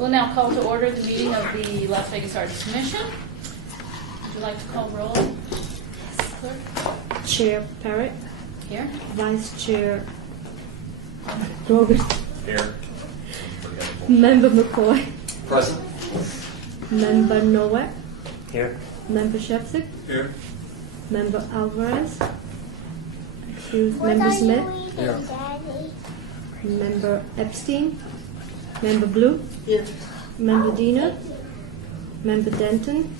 We'll now call to order the meeting of the Las Vegas Arts Commission. Would you like to call roll, clerk? Chair Parrott, Here. Vice Chair Robert, Here. Member McCoy, Present. Member Nowak, Here. Member Shepsick, Here. Member Alvarez, excuse, What Member are Smith, you eating, Yeah. Daddy? Member Epstein, Member Blue, Member Diener, Member Denton,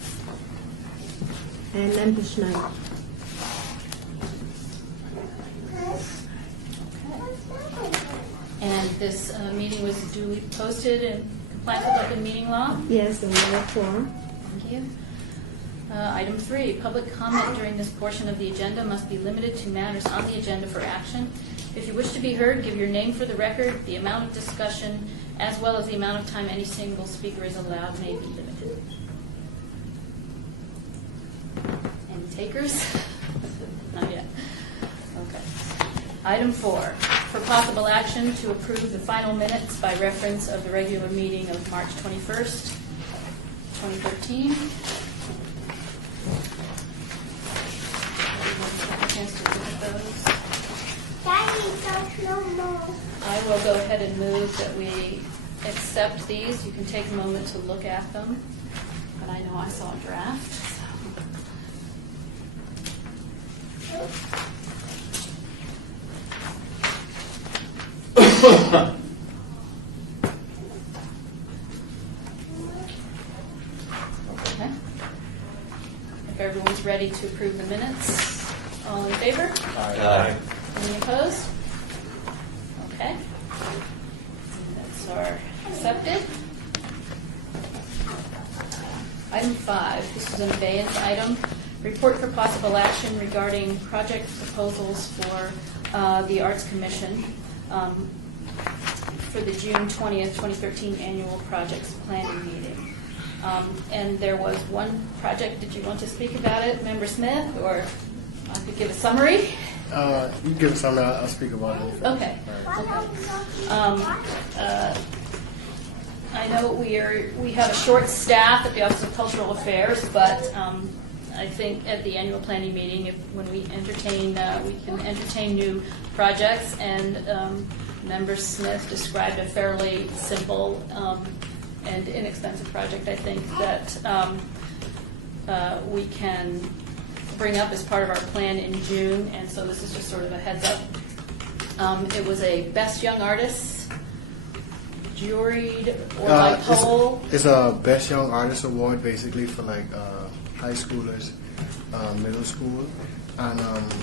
and Member Schneider. And this meeting was duly posted in compliance with open meeting law. Yes, and we have a quorum. Thank you. Item 3, public comment during this portion of the agenda must be limited to matters on the agenda for action. If you wish to be heard, give your name for the record. The amount of discussion, as well as the amount of time any single speaker is allowed, may be limited. Any takers? Not yet. Okay. Item 4, for possible action to approve the final minutes by reference of the regular meeting of March 21st, 2013. Chance to look at those. Daddy, don't no more. I will go ahead and move that we accept these. You can take a moment to look at them, but I know I saw a draft. Okay. If everyone's ready to approve the minutes, all in favor? Aye. Any opposed? Okay. Minutes are accepted. Item 5, this is an abeyance item. Report for possible action regarding project proposals for the Arts Commission for the June 20th, 2013 annual projects planning meeting. And there was one project. Did you want to speak about it, Member Smith, or I could give a summary? You can give us something, I'll speak about it. Okay. I know we have a short staff at the Office of Cultural Affairs, but I think at the annual planning meeting, when we can entertain new projects, and Member Smith described a fairly simple and inexpensive project, I think, that we can bring up as part of our plan in June, and so this is just sort of a heads up. It was a Best Young Artist, juried or by poll. It's a Best Young Artist Award, basically, for like high schoolers, middle school, and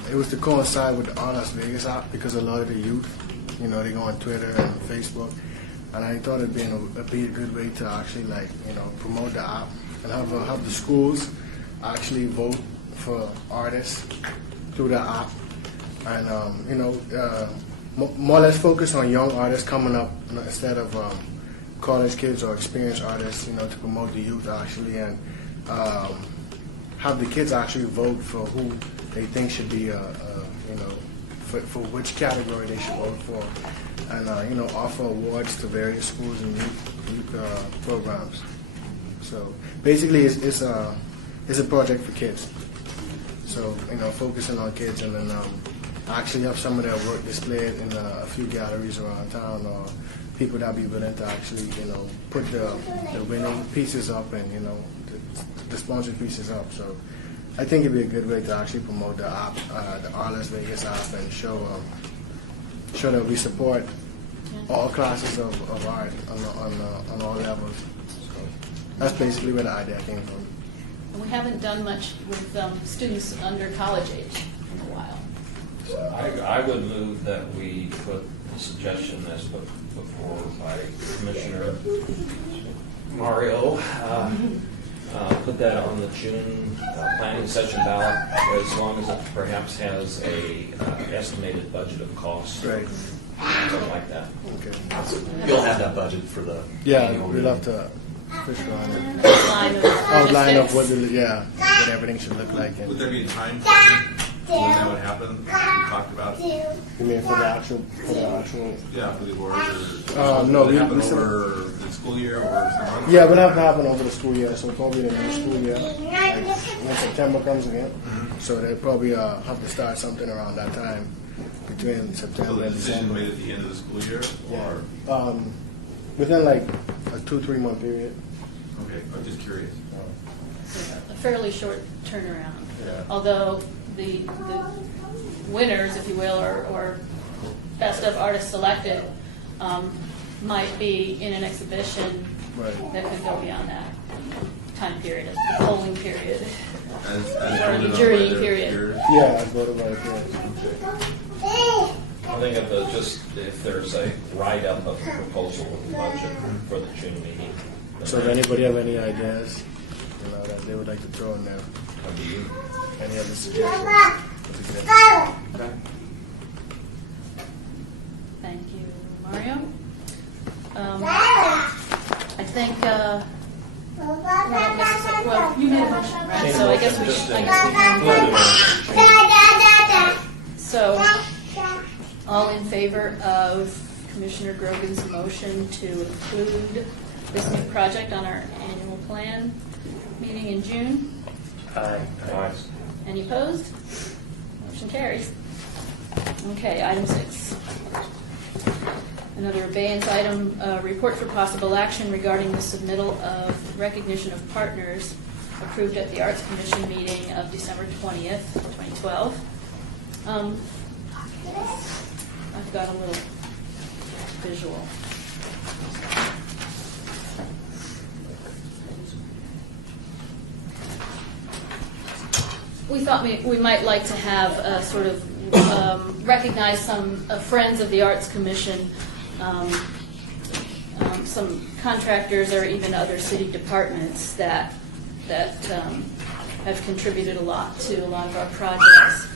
it was to coincide with the Art Las Vegas app, because a lot of the youth, they go on Twitter and Facebook, and I thought it'd be a good way to actually promote the app and have the schools actually vote for artists through the app, and more or less focus on young artists coming up instead of college kids or experienced artists, to promote the youth actually, and have the kids actually vote for who they think should be, for which category they should vote for, and offer awards to various schools and youth programs. So basically, it's a project for kids. So, focusing on kids, and then actually have some of their work displayed in a few galleries around town, or people that be willing to actually, put the winning pieces up, and, the sponsored pieces up. So I think it'd be a good way to actually promote the app, the Art Las Vegas app, and show that we support all classes of art on all levels. So that's basically where the idea came from. We haven't done much with students under college age in a while. I would move that we put the suggestion as put forward by Commissioner Mario, put that on the June planning session ballot, as long as it perhaps has a estimated budget of cost. Right. Something like that. Okay. You'll have that budget for the Yeah, annual we'd meeting. love to push on it. Outline Outline of what everything should look like. Would And there be a time frame when that would happen? We talked about it. you mean for the actual? Yeah, for the awards. No, Would it happen we said- over the the school year or something? Yeah, it would have to happen over the school year, so probably the next school year, like when September comes again. So they probably have to start something around that time, between So September the and decision December. made at the end of the school year? Or, Within like a 2-3 month period. okay, I'm just curious. A fairly short turnaround. Yeah. Although the winners, if you will, or best of artists selected, might be in an exhibition Right. that could go beyond that time period, the polling period. As Or voted the on by jury their period. peers? Yeah, I voted by the parents. I think if there's a write-up of the proposal of the budget for the June meeting. So if anybody have any ideas, that they would like to throw in there, Come to you. any other suggestions? Okay. Thank you, Mario. I think, well, you made a motion, right? So I guess we can. So, all in favor of Commissioner Grogan's motion to include this new project on our annual plan meeting in June? Aye. Any opposed? Motion carries. Okay, item 6. Another abeyance item, report for possible action regarding the submittal of recognition of partners approved at the Arts Commission meeting of December 20th, 2012. I've got a little visual. We thought we might like to have sort of recognize some friends of the Arts Commission, some contractors or even other city departments that have contributed a lot to a lot of our projects.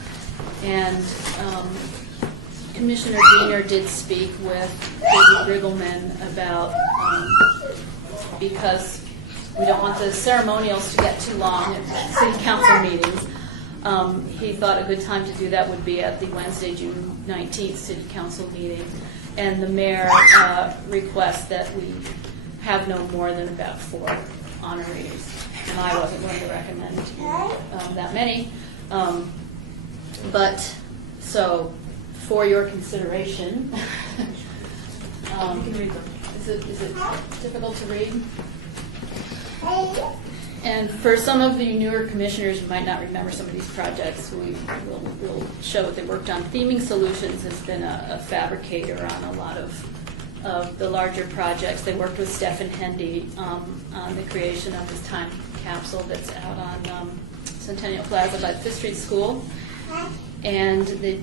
And Commissioner Diener did speak with David Riggleman about, because we don't want the ceremonials to get too long at city council meetings, he thought a good time to do that would be at the Wednesday, June 19th city council meeting. And the mayor requests that we have no more than about 4 honorees. And I wasn't going to recommend that many. But, so, for your consideration, you can read them. Is it difficult to read? And for some of the newer commissioners who might not remember some of these projects, we'll show what they worked on. Theming Solutions has been a fabricator on a lot of the larger projects. They worked with Stephen Hendy on the creation of this time capsule that's out on Centennial Plaza by the Fifth Street School. And they,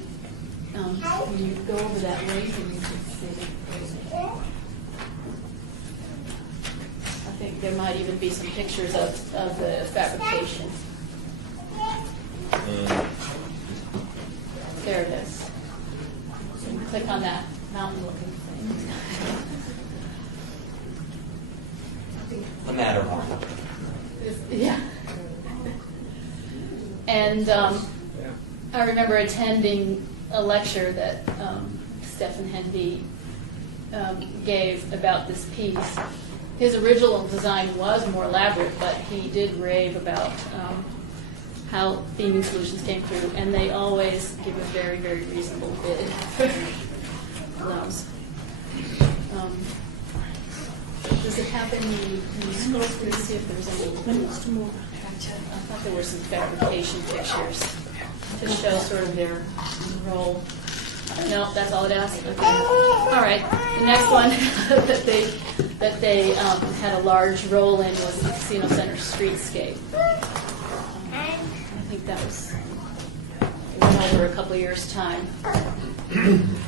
when you go over that link, and you can see I think there might even be some pictures of the fabrication. There it is. So you click on that mountain-looking thing. The Matterhorn. Yeah. And I remember attending a lecture that Stephen Hendy gave about this piece. His original design was more elaborate, but he did rave about how Theming Solutions came through, and they always give a very, very reasonable bid for those. Does it happen? You scroll through to see if there's any. I thought there were some fabrication pictures to show sort of their role. No, that's all it asks. Okay. All right. The next one that they had a large role in was the Casino Center streetscape. I think that was it went over a couple of years' time.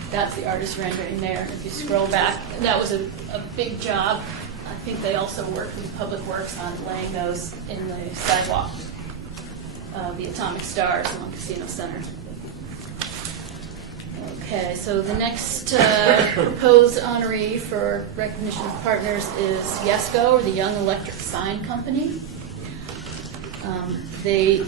That's the artist rendering there. If you scroll back, that was a big job. I think they also worked with Public Works on laying those in the sidewalk, the atomic stars along Casino Center. Okay, so the next proposed honoree for recognition of partners is YESCO, or the Young Electric Sign Company. They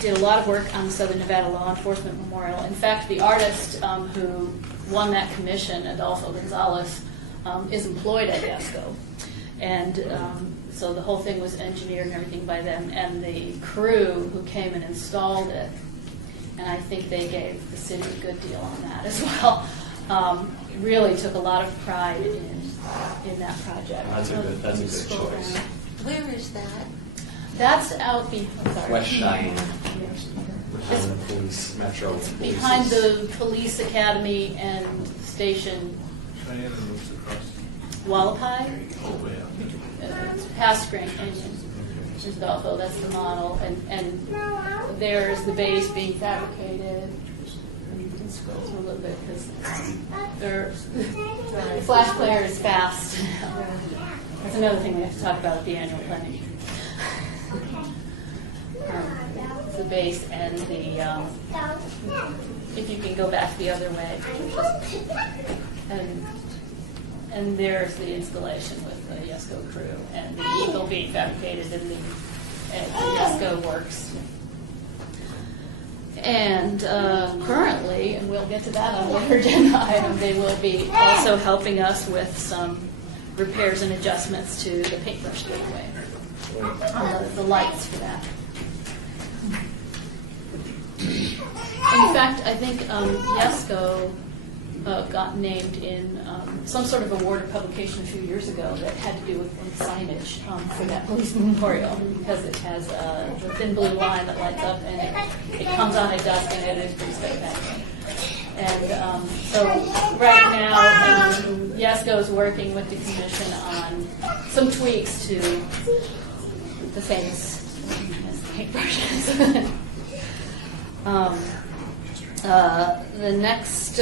did a lot of work on the Southern Nevada Law Enforcement Memorial. In fact, the artist who won that commission, Adolfo Gonzalez, is employed at YESCO. And so the whole thing was engineered and everything by them, and the crew who came and installed it, and I think they gave the city a good deal on that as well, really took a lot of pride in that project. That's a good choice. Where is that? That's out sorry. West Cheyenne. It's Behind the police, Metro. behind the police academy and station Cheyenne and moves across. Wallapai. Oh, yeah. It's past Grand Canyon. There's Belleville, that's the model, and there's the base being fabricated. And you can scroll through a little bit because the Flash player is fast. That's another thing we have to talk about at the annual planning. The base and the, if you can go back the other way, and there's the installation with the Yesco crew and the eagle being fabricated in the Yesco works. And currently, and we'll get to that on a later agenda item, they will be also helping us with some repairs and adjustments to the paintbrush gateway on the lights for that. In fact, I think Yesco got named in some sort of award or publication a few years ago that had to do with signage for that police memorial, because it has the thin blue line that lights up and it comes on at dusk, and it is pretty spectacular. And so right now, Yesco is working with the commission on some tweaks to the famous paintbrushes. The next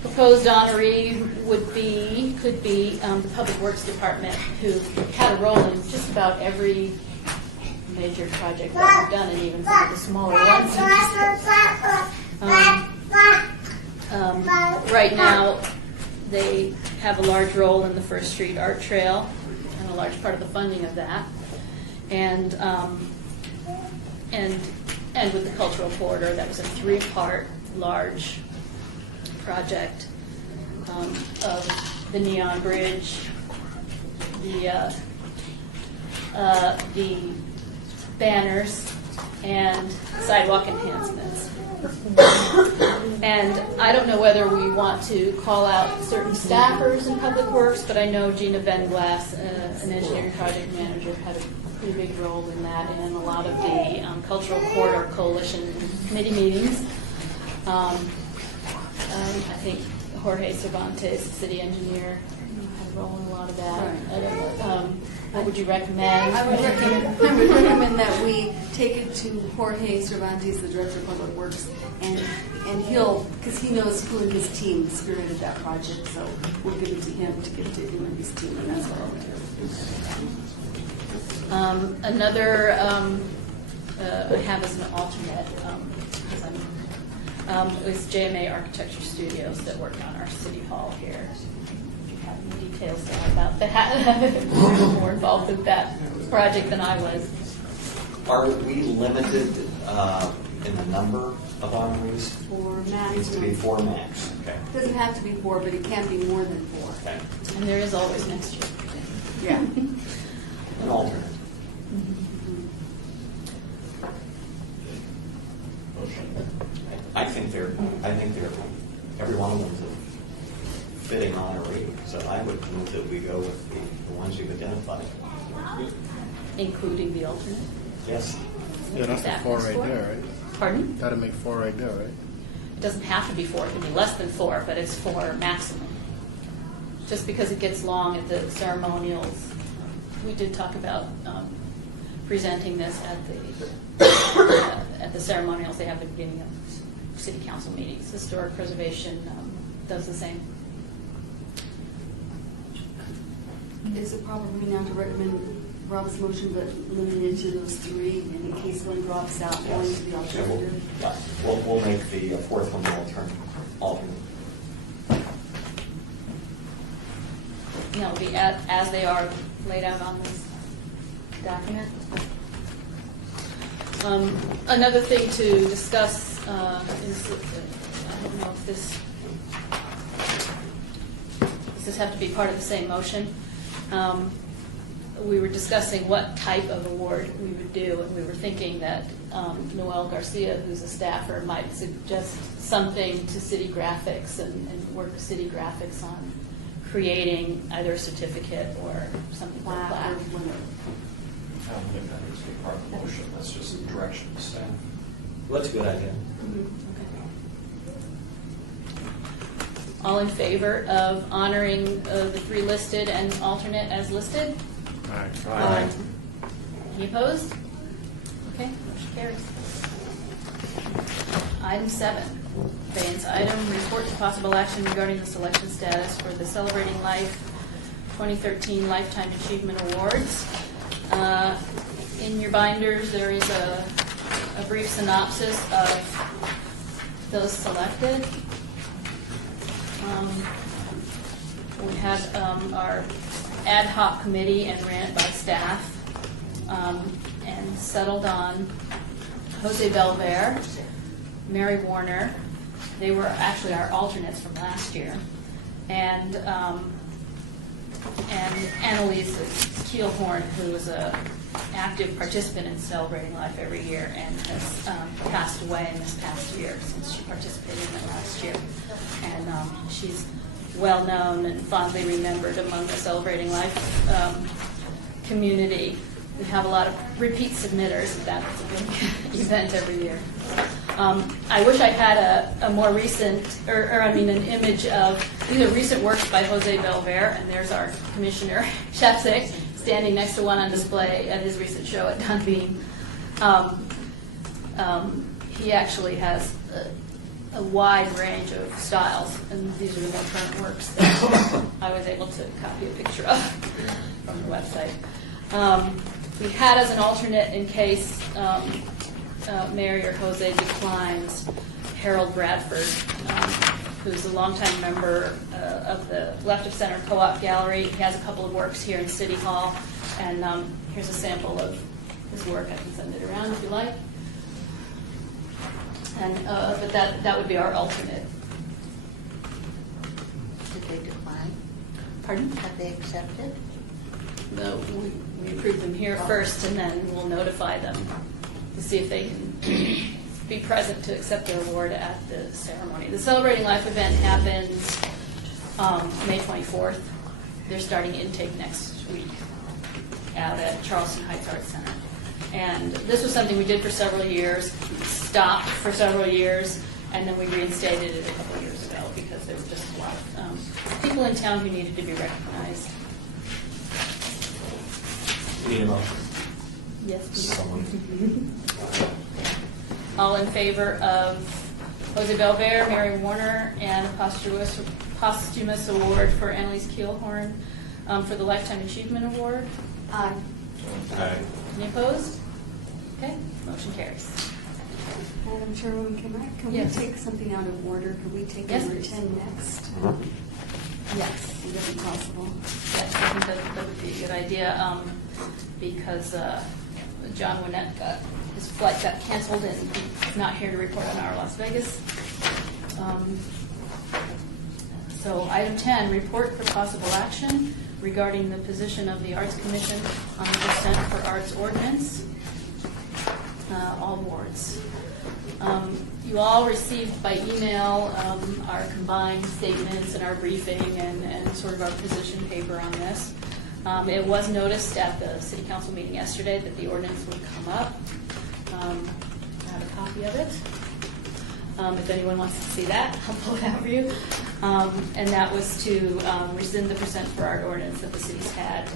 proposed honoree could be the Public Works Department, who had a role in just about every major project that we've done, and even some of the smaller ones. Right now, they have a large role in the First Street Art Trail, and a large part of the funding of that, and with the Cultural Corridor. That was a 3-part large project of the Neon Bridge, the banners, and sidewalk enhancements. And I don't know whether we want to call out certain staffers in Public Works, but I know Gina Benglass, an engineering project manager, had a pretty big role in that, and in a lot of the Cultural Corridor Coalition committee meetings. I think Jorge Cervantes, the city engineer, had a role in a lot of that. Right. What would you recommend? I would recommend that we take it to Jorge Cervantes, the Director of Public Works, and he'll, because he knows who in his team spearheaded that project, so we'll give it to him to give it to him and his team, and that's what I'll do. Another I have as an alternate is JMA Architecture Studios that work on our city hall here. If you have any details about that, more involved with that project than I was. Are we limited in the number of honorees? For max. Needs to be 4 max. Okay. It doesn't have to be 4, but it can be more than 4. Okay. And there is always next year. Yeah. An alternate. I think they're every one of them's a fitting honoree. So I would move that we go with the ones you've identified. Including the alternate. Yes. Yeah, that's the 4 right there, right? Pardon? That'll make 4 right there, right? It doesn't have to be 4, it can be less than 4, but it's 4 maximum. Just because it gets long at the ceremonials. We did talk about presenting this at the ceremonials they have at the beginning of city council meetings. Historic preservation does the same. Is it proper for me now to recommend Rob's motion, but limited to those 3, and in case one drops out, going to the alternative? Yeah, we'll make the 4th one the alternate. And that will be as they are laid out on this document. Another thing to discuss is, I don't know if does this have to be part of the same motion? we were discussing what type of award we would do, and we were thinking that Noel Garcia, who's a staffer, might suggest something to City Graphics and work with City Graphics on creating either a certificate or something like Plaque that. or whatever. I don't think that needs to be part of the motion, that's just the direction of the staff. Well, that's a good idea. All in favor of honoring the three listed and alternate as listed? Aye. Any opposed? Okay, motion carries. Item 7, abeyance item, report to possible action regarding the selection status for the Celebrating Life 2013 Lifetime Achievement Awards. In your binders, there is a brief synopsis of those selected. We had our ad hoc committee and ran it by staff and settled on Jose Belver, Mary Warner. They were actually our alternates from last year, and Annalise Keelhorn, who was a active participant in Celebrating Life every year and has passed away in this past year since she participated in it last year. And she's well known and fondly remembered among the Celebrating Life community. We have a lot of repeat submitters, and that's a big event every year. I wish I had a more recent, an image of these are recent works by Jose Belver, and there's our commissioner, Chapsik, standing next to one on display at his recent show at Dunbean. He actually has a wide range of styles, and these are the more current works that I was able to copy a picture of from the website. We had as an alternate in case Mary or Jose declines, Harold Bradford, who's a longtime member of the Left of Center Co-op Gallery. He has a couple of works here in City Hall, and here's a sample of his work. I can send it around if you like. And but that would be our alternate. Did they decline? Pardon? Have they accepted? No, we approve them here first, and then we'll notify them to see if they can be present to accept their award at the ceremony. The Celebrating Life event happens May 24th. They're starting intake next week out at Charleston Heights Arts Center. And this was something we did for several years, stopped for several years, and then we reinstated it a couple of years ago because there were just a lot of people in town who needed to be recognized. Need a motion? Yes, please. Someone. All in favor of Jose Belver, Mary Warner, and a posthumous award for Annalise Keelhorn for the Lifetime Achievement Award? Aye. Aye. Any opposed? Okay, motion carries. Madam Chairwoman, can Yes. we take something out of order? Can we take Yes, number please. 10 next? Yes. Is that possible? Yes, I think that would be a good idea because John Winnett his flight got canceled and he's not here to report on our Las Vegas. So item 10, report for possible action regarding the position of the Arts Commission on the Percent for Arts Ordinance, all boards. You all received by email our combined statements and our briefing and sort of our position paper on this. It was noticed at the City Council meeting yesterday that the ordinance would come up. I have a copy of it. If anyone wants to see that, I'll pull it out for you. And that was to rescind the percent for art ordinance that the city's had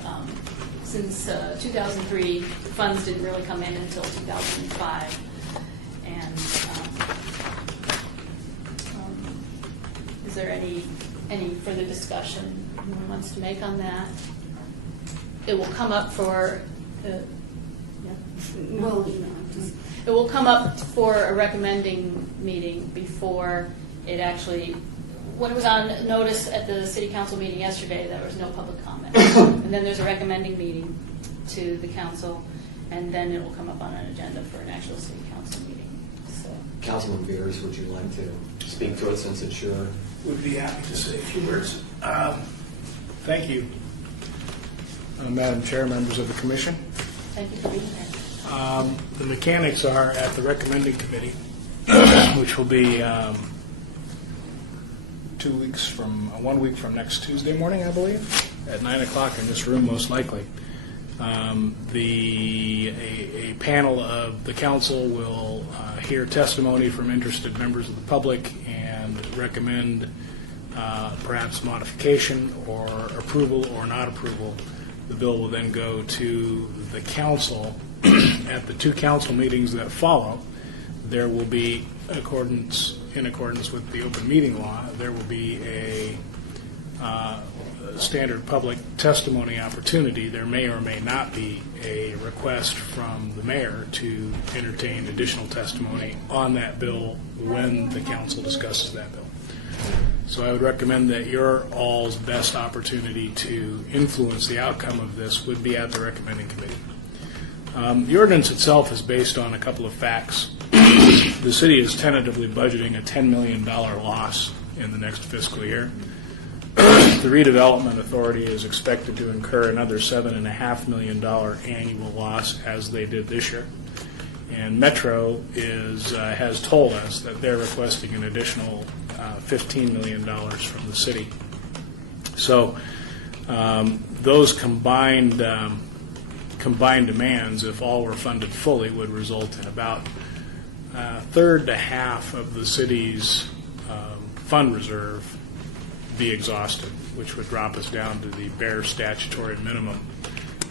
since 2003. Funds didn't really come in until 2005. And is there any further discussion anyone wants to make on that? It will come up for Well, it will come up for a recommending meeting before it actually, when it was on notice at the City Council meeting yesterday, there was no public comment. And then there's a recommending meeting to the council, and then it will come up on an agenda for an actual City Council meeting. So, Councilman Beers, would you like to speak to it since it's your... Would be happy to say a few words. Thank you. Madam Chair, members of the Commission. Thank you for being here. The mechanics are at the recommending committee, which will be 1 week from next Tuesday morning, I believe, at 9 o'clock in this room, most likely. A panel of the council will hear testimony from interested members of the public and recommend perhaps modification or approval or not approval. The bill will then go to the council. At the 2 council meetings that follow, there will be, in accordance with the open meeting law, there will be a standard public testimony opportunity. There may or may not be a request from the mayor to entertain additional testimony on that bill when the council discusses that bill. So I would recommend that your all's best opportunity to influence the outcome of this would be at the recommending committee. The ordinance itself is based on a couple of facts. The city is tentatively budgeting a $10 million loss in the next fiscal year. The redevelopment authority is expected to incur another $7.5 million annual loss, as they did this year. And Metro has told us that they're requesting an additional $15 million from the city. So those combined demands, if all were funded fully, would result in about a third to half of the city's fund reserve be exhausted, which would drop us down to the bare statutory minimum.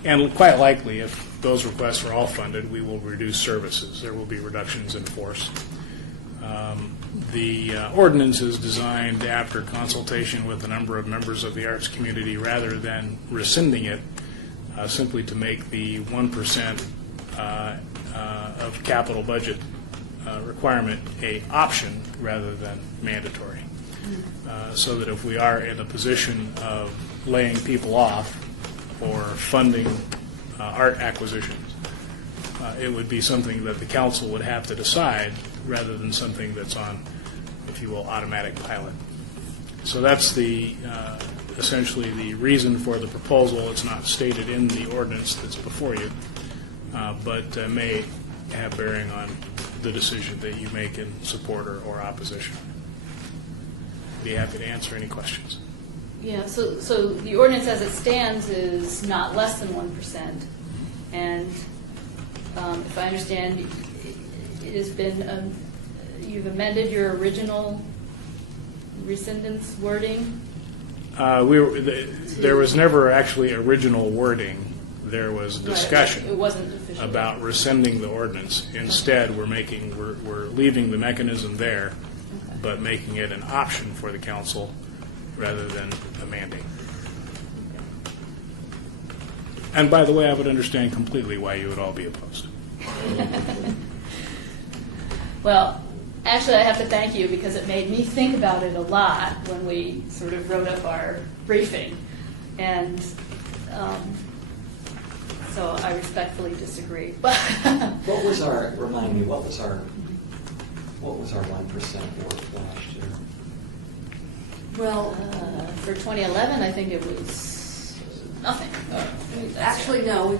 And quite likely, if those requests are all funded, we will reduce services. There will be reductions in force. The ordinance is designed after consultation with a number of members of the arts community, rather than rescinding it, simply to make the 1% of capital budget requirement a option rather than mandatory. So that if we are in a position of laying people off or funding art acquisitions, it would be something that the council would have to decide rather than something that's on, if you will, automatic pilot. So that's essentially the reason for the proposal. It's not stated in the ordinance that's before you, but may have bearing on the decision that you make in support or opposition. Be happy to answer any questions. Yeah, so the ordinance as it stands is not less than 1%. And if I understand, it has been, you've amended your original rescindance wording? There was never actually original wording. There was discussion It wasn't official. about rescinding the ordinance. Instead, we're leaving the mechanism there, but making it an option for the council rather than a mandate. And by the way, I would understand completely why you would all be opposed. Well, actually, I have to thank you because it made me think about it a lot when we sort of wrote up our briefing. And so I respectfully disagree. But remind me, what was our 1% worth last year? Well, for 2011, I think it was nothing. actually, no, we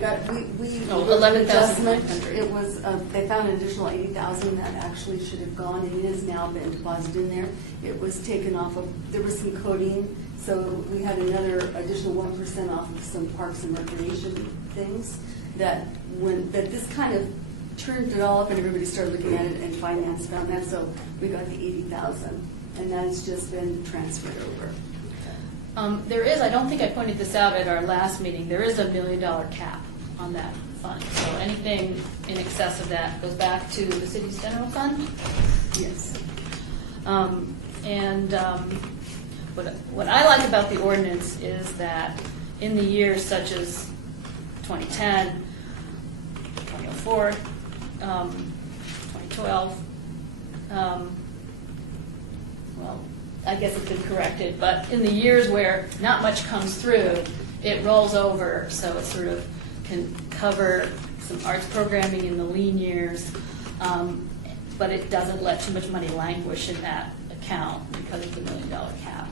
11,900. It was, they found an additional 80,000 that actually should have gone, and it has now been deposited in there. It was taken off of, there was some coding, so we had another additional 1% off of some parks and recreation things that this kind of turned it all up and everybody started looking at it, and finance found that, so we got the 80,000, and that has just been transferred over. There is, I don't think I pointed this out at our last meeting, there is $1 million cap on that fund. So anything in excess of that goes back to the city's general fund? Yes. What I like about the ordinance is that in the years such as 2010, 2004, 2012, well, I guess it's been corrected, but in the years where not much comes through, it rolls over, so it sort of can cover some arts programming in the lean years, but it doesn't let too much money languish in that account because of the $1 million cap.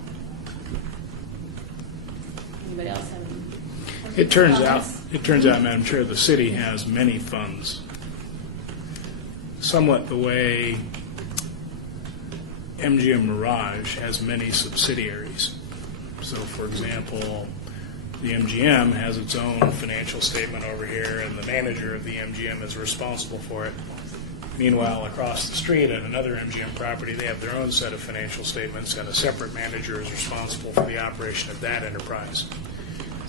Anybody else have any? It turns out, Madam Chair, the city has many funds, somewhat the way MGM Mirage has many subsidiaries. So, for example, the MGM has its own financial statement over here, and the manager of the MGM is responsible for it. Meanwhile, across the street at another MGM property, they have their own set of financial statements, and a separate manager is responsible for the operation of that enterprise.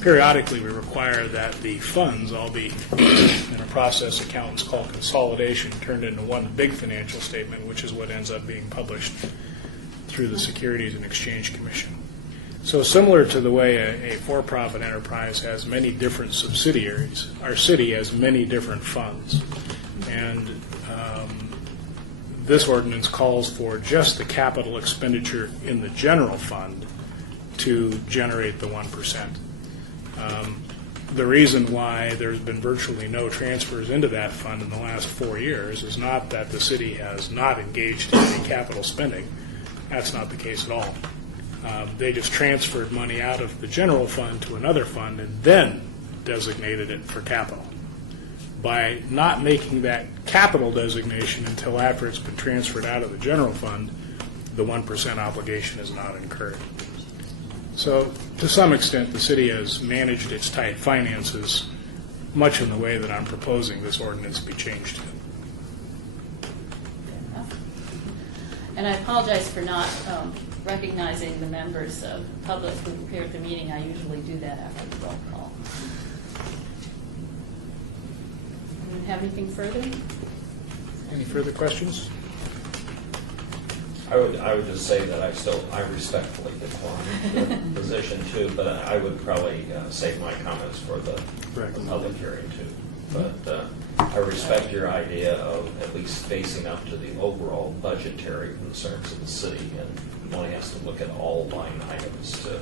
Periodically, we require that the funds all be, in a process accountants call consolidation, turned into one big financial statement, which is what ends up being published through the Securities and Exchange Commission. So similar to the way a for-profit enterprise has many different subsidiaries, our city has many different funds. And this ordinance calls for just the capital expenditure in the general fund to generate the 1%. The reason why there's been virtually no transfers into that fund in the last 4 years is not that the city has not engaged in any capital spending. That's not the case at all. They just transferred money out of the general fund to another fund and then designated it for capital. By not making that capital designation until after it's been transferred out of the general fund, the 1% obligation is not incurred. So, to some extent, the city has managed its tight finances much in the way that I'm proposing this ordinance be changed to. And I apologize for not recognizing the members of the public who appear at the meeting. I usually do that after the roll call. Anyone have anything further? Any further questions? I would just say that I respectfully decline the position too, but I would probably save my comments for the public hearing too. But I respect your idea of at least facing up to the overall budgetary concerns of the city, and one has to look at all line items to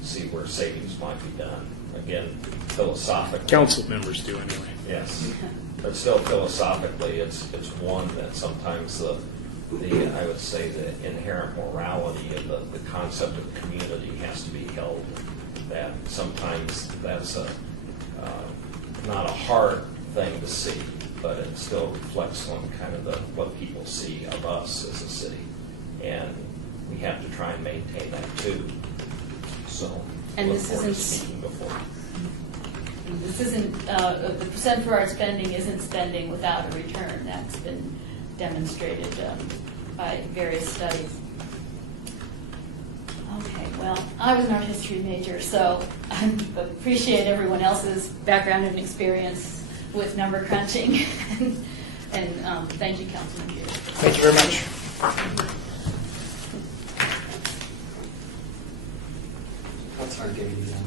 see where savings might be done. Again, philosophically. Council members do anyway. Yes, but still philosophically, it's one that sometimes I would say the inherent morality of the concept of community has to be held. That sometimes that's not a hard thing to see, but it still reflects on kind of what people see of us as a city, and we have to try and maintain that too. So, And look this forward to isn't- speaking before. This isn't, the percent for our spending isn't spending without a return. That's been demonstrated by various studies. Okay, well, I was an art history major, so I appreciate everyone else's background and experience with number crunching. And thank you, Councilman Geer. Thank you very much. What's our date again?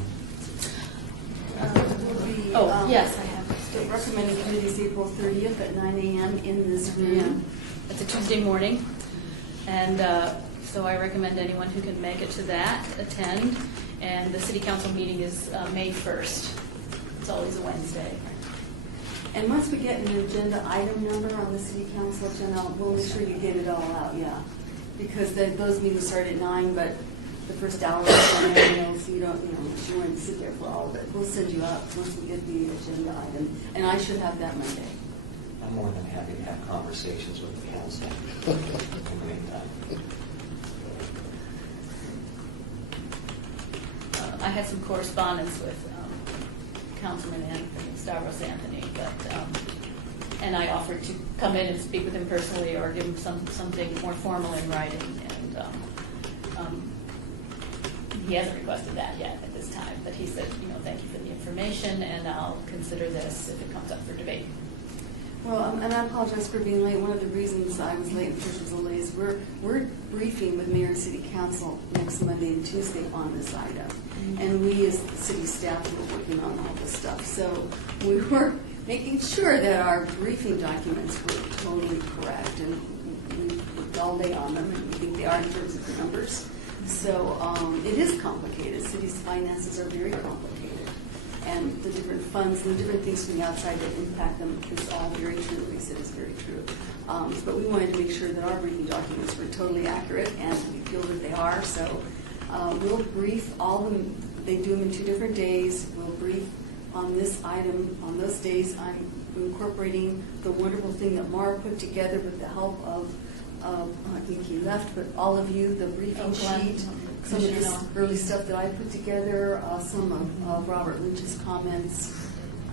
Oh, yes, I have. The recommended committee is April 30th at 9 a.m. in this room. It's a Tuesday morning, and so I recommend anyone who can make it to that attend. And the city council meeting is May 1st. It's always a Wednesday. And once we get an agenda item number on the city council agenda, we'll make sure you get it all out, yeah. Because those meetings start at 9, but the first hour is 10, so you don't, you want to sit there for all of it. We'll send you out once we get the agenda item, and I should have that Monday. I'm more than happy to have conversations with the council in the meantime. I had some correspondence with Councilman Stavros Anthony, but and I offered to come in and speak with him personally or give him something more formal in writing, and he hasn't requested that yet at this time. But he said, thank you for the information, and I'll consider this if it comes up for debate. Well, and I apologize for being late. One of the reasons I was late, which was delayed, is we're briefing with Mayor and City Council next Monday and Tuesday on this item. Mm-hmm. And we as the city staff were working on all this stuff. So we were making sure that our briefing documents were totally correct. And we worked all day on them, and we think they are in terms of the numbers. So it is complicated. City's finances are very complicated. And the different funds and the different things from the outside that impact them is all very true. What we said is very true. But we wanted to make sure that our briefing documents were totally accurate, and we feel that they are. So we'll brief all of them. They do them in 2 different days. We'll brief on this item, on those days, I'm incorporating the wonderful thing that Mara put together with the help of, I think he left, but all of you, the briefing Glenn. sheet, some of this early stuff that I put together, some of Robert Lynch's comments,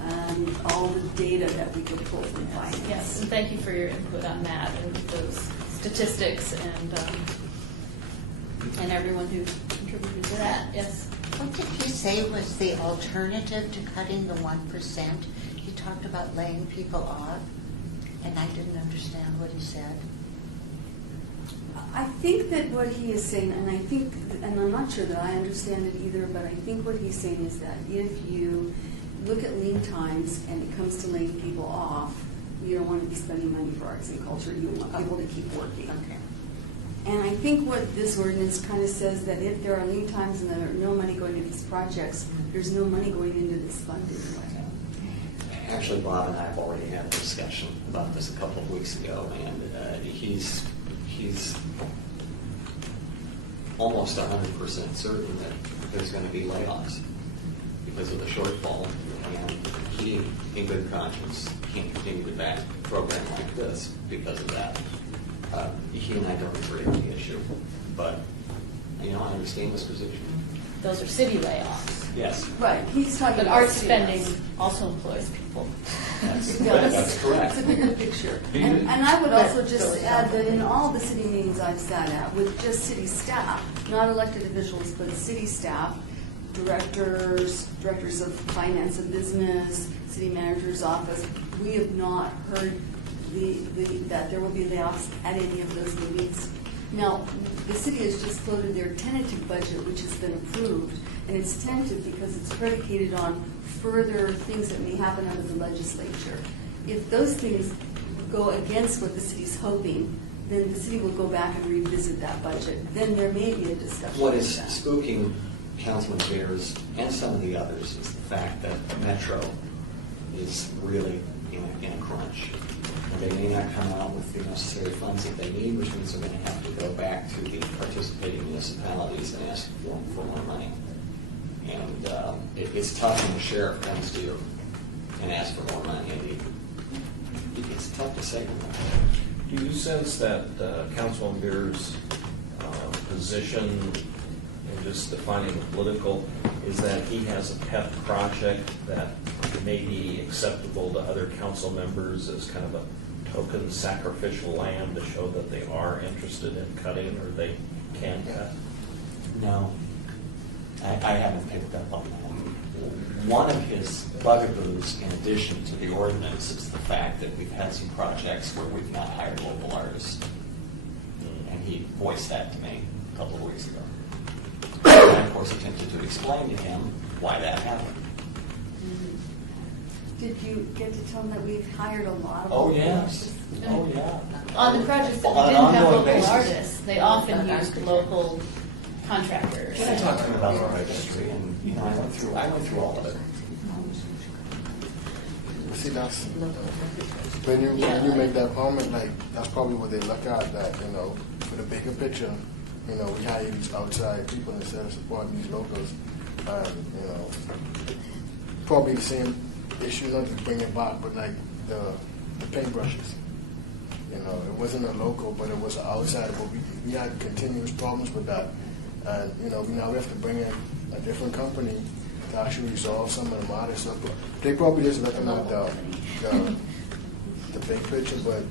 and all the data that we could pull from finance. Yes, and thank you for your input on that and those statistics and everyone who contributed to that. Yes. What did he say was the alternative to cutting the 1%? He talked about laying people off, and I didn't understand what he said. I think that what he is saying, and I'm not sure that I understand it either, but I think what he's saying is that if you look at lean times and it comes to laying people off, you don't want to be spending money for arts and culture. You want people to keep working. Okay. And I think what this ordinance kind of says that if there are lean times and there are no money going to these projects, there's no money going into this fund anyway. Actually, Bob and I have already had a discussion about this a couple of weeks ago, and he's almost 100% certain that there's going to be layoffs because of the shortfall, and he, in good conscience, can't continue to back a program like this because of that. He and I don't agree on the issue, but I understand this position. Those are city layoffs. Yes, Right. He's talking But about art city spending layoffs. also employs people. that's correct. It's a bigger picture. And I would also just add that in all the city meetings I've sat at with just city staff, not elected officials, but city staff, directors of finance and business, city manager's office, we have not heard that there will be layoffs at any of those meetings. Now, the city has just floated their tentative budget, which has been approved, and it's tentative because it's predicated on further things that may happen under the legislature. If those things go against what the city's hoping, then the city will go back and revisit that budget. Then there may be a discussion. What of is that. spooking Councilman Beers and some of the others is the fact that Metro is really in a crunch. They may not come out with the necessary funds that they need, which means they're going to have to go back to the participating municipalities and ask for more money. And it's tough when the sheriff comes to you and asks for more money. And it's tough to say. Do you sense that Councilman Beer's position in just defining the political is that he has a pet project that may be acceptable to other council members as kind of a token sacrificial lamb to show that they are interested in cutting or they can cut? No, I haven't picked up on that. One of his bugaboos, in addition to the ordinance, is the fact that we've had some projects where we've not hired local artists. And he voiced that to me a couple of weeks ago. And I, of course, attempted to explain to him why that happened. Did you get to tell them that we've hired a lot of Oh, local yes. artists? Oh, yeah. On the projects that On we an didn't have ongoing local basis. artists, they often used local contractors. I talked to him about the registry, and I went through all of it. See, that's when you make that comment, like that's probably what they look at. That for the bigger picture, we hire these outside people instead of supporting these locals. Probably the same issue, not to bring it back, but like the paintbrushes. It wasn't a local, but it was an outsider. But we had continuous problems with that, and now we have to bring in a different company to actually resolve some of the matters. So they probably just looking at the big picture, but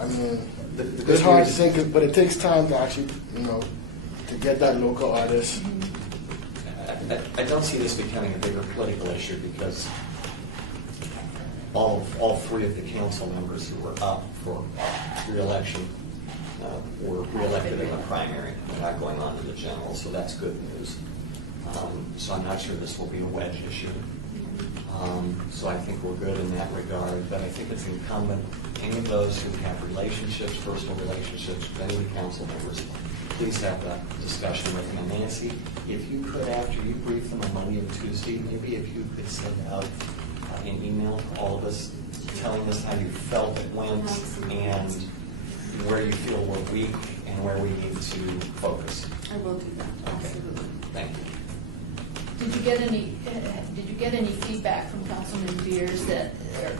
I mean, it's hard to say, but it takes time to actually, to get that local artist. I don't see this becoming a bigger political issue because all three of the council members who were up for re-election were re-elected in the primary. They're not going on to the general, so that's good news. So I'm not sure this will be a wedge issue. So I think we're good in that regard, but I think it's incumbent, any of those who have relationships, personal relationships with any of the council members, please have that discussion with them. And Nancy, if you could, after you brief them on Monday or Tuesday, maybe if you could send out an email to all of us telling us how you felt it went and where you feel we're weak and where we need to focus. I will do that, absolutely. Thank you. Did you get any feedback from Councilman Beers that,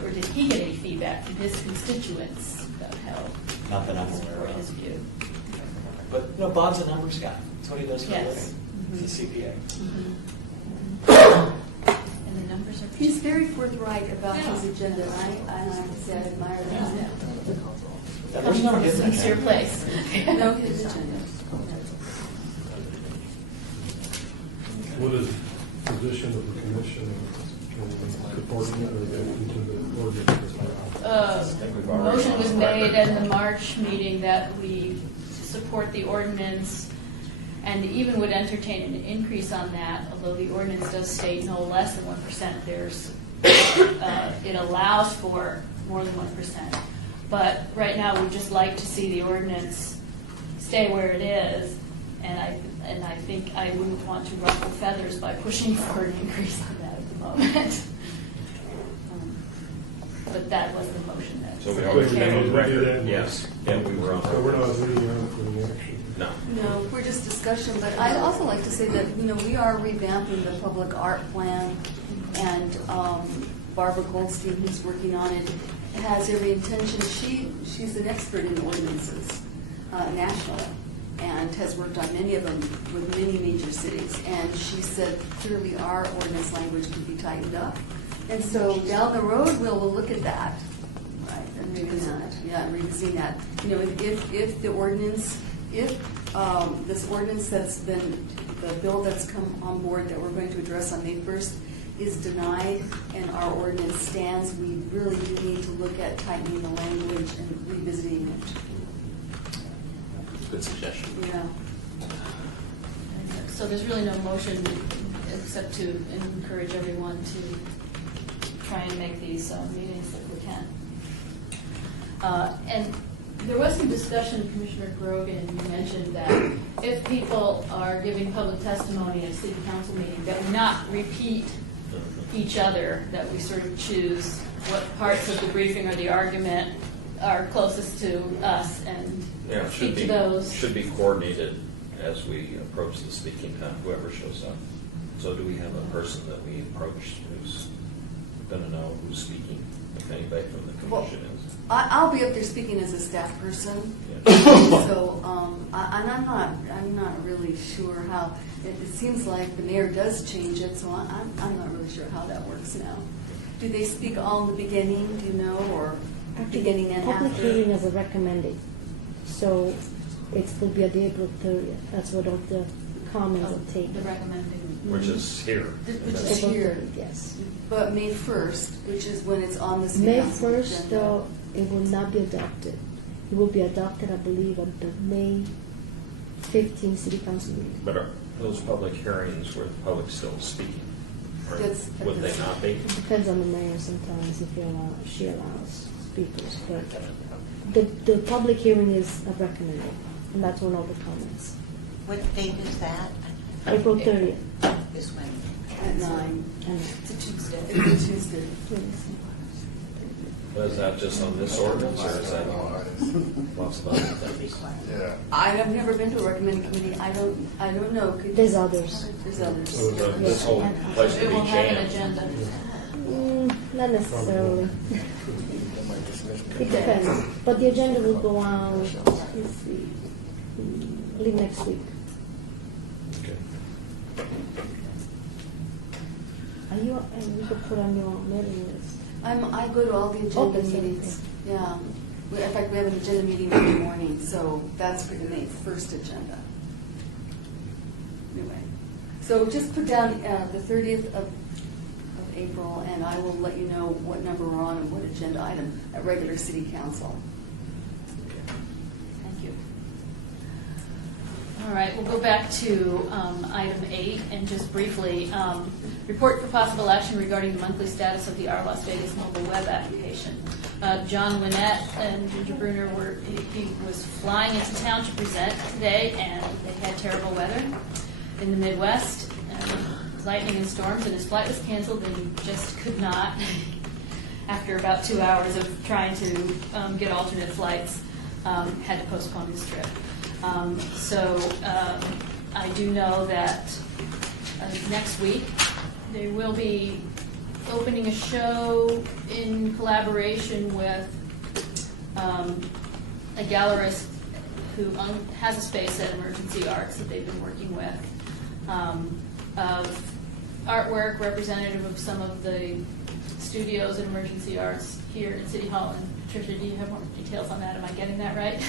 or did he get any feedback from his constituents about how Not that I'm to aware support his of. view? But, Bob's a numbers guy. That's what he does for a Yes. living. He's a CPA. And the numbers are. He's very forthright about Yeah. his agenda, and I have to say I admire that. Yeah, there's no hidden It's your agenda. place. No hidden agenda. What is the position of the commission in supporting it or into the ordinance? Motion was made at the March meeting that we support the ordinance and even would entertain an increase on that, although the ordinance does state no less than 1%. It allows for more than 1%. But right now, we'd just like to see the ordinance stay where it is, and I think I wouldn't want to ruffle feathers by pushing for an increase on that at the moment. But that was the motion that. So we always Okay. made a We do record, that. yes, yeah, we were on. So we're not really on for the action. No. No, we're just discussion, but I'd also like to say that, we are revamping the public art plan, and Barbara Goldstein, who's working on it, has every intention, she's an expert in ordinances nationally, and has worked on many of them with many major cities, and she said clearly our ordinance language could be tightened up. And so down the road, we'll look at that. Right, and revisit it. Yeah, revisiting that. If the ordinance, this ordinance that's been, the bill that's come on board that we're going to address on May 1st is denied and our ordinance stands, we really do need to look at tightening the language and revisiting it. Good suggestion. Yeah. So there's really no motion except to encourage everyone to try and make these meetings if we can. And there was some discussion, Commissioner Grogan, you mentioned that if people are giving public testimony at a city council meeting, that we not repeat each other, that we sort of choose what parts of the briefing or the argument are closest to us and Yeah, it speak to those. should be coordinated as we approach the speaking time, whoever shows up. So do we have a person that we approach who's going to know who's speaking, if anybody from the commission is? I'll be up there speaking as a staff person. Yeah. So, and I'm not really sure how, it seems like the mayor does change it, so I'm not really sure how that works now. Do they speak all in the beginning, do you know, or beginning and Public after? hearing is a recommended, so it will be at the April 30th. That's what all the comments will take. The recommending. Which is here. Which is April here. 30th, yes. But May 1st, which is when it's on the city May council 1st, agenda. though, it will not be adopted. It will be adopted, I believe, at the May 15th city council meeting. But are those public hearings where the public's still speaking? Or That's- would they not be? It depends on the mayor sometimes if she allows speakers, but the public hearing is recommended, and that's when all the comments. What date is that? April 30th. Is when. At 9. And It's a Tuesday. It's a Tuesday. Is that just on this ordinance, or is that lots of other things? Yeah. I've never been to a recommending committee. I don't know. There's others. There's others. So this whole place It will will be have an jammed. agenda. Not necessarily. It depends. But the agenda will go out, let's see, I believe next week. Are you, and we could put on your mailing list. I go to all the agenda Okay, meetings. Yeah. In fact, we have an agenda meeting every morning, so that's for the May 1st agenda. Anyway, so just put down the 30th of April, and I will let you know what number we're on and what agenda item at regular city council. Thank you. All right, we'll go back to item 8 and just briefly, report for possible action regarding the monthly status of the Our Las Vegas mobile web application. John Winnett and Ginger Bruner he was flying into town to present today, and they had terrible weather in the Midwest, lightning and storms, and his flight was canceled, and he just could not, after about 2 hours of trying to get alternate flights, had to postpone his trip. So I do know that next week. They will be opening a show in collaboration with a gallerist who has a space at Emergency Arts that they've been working with, of artwork representative of some of the studios at Emergency Arts here in City Hall. And Patricia, do you have more details on that? Am I getting that right?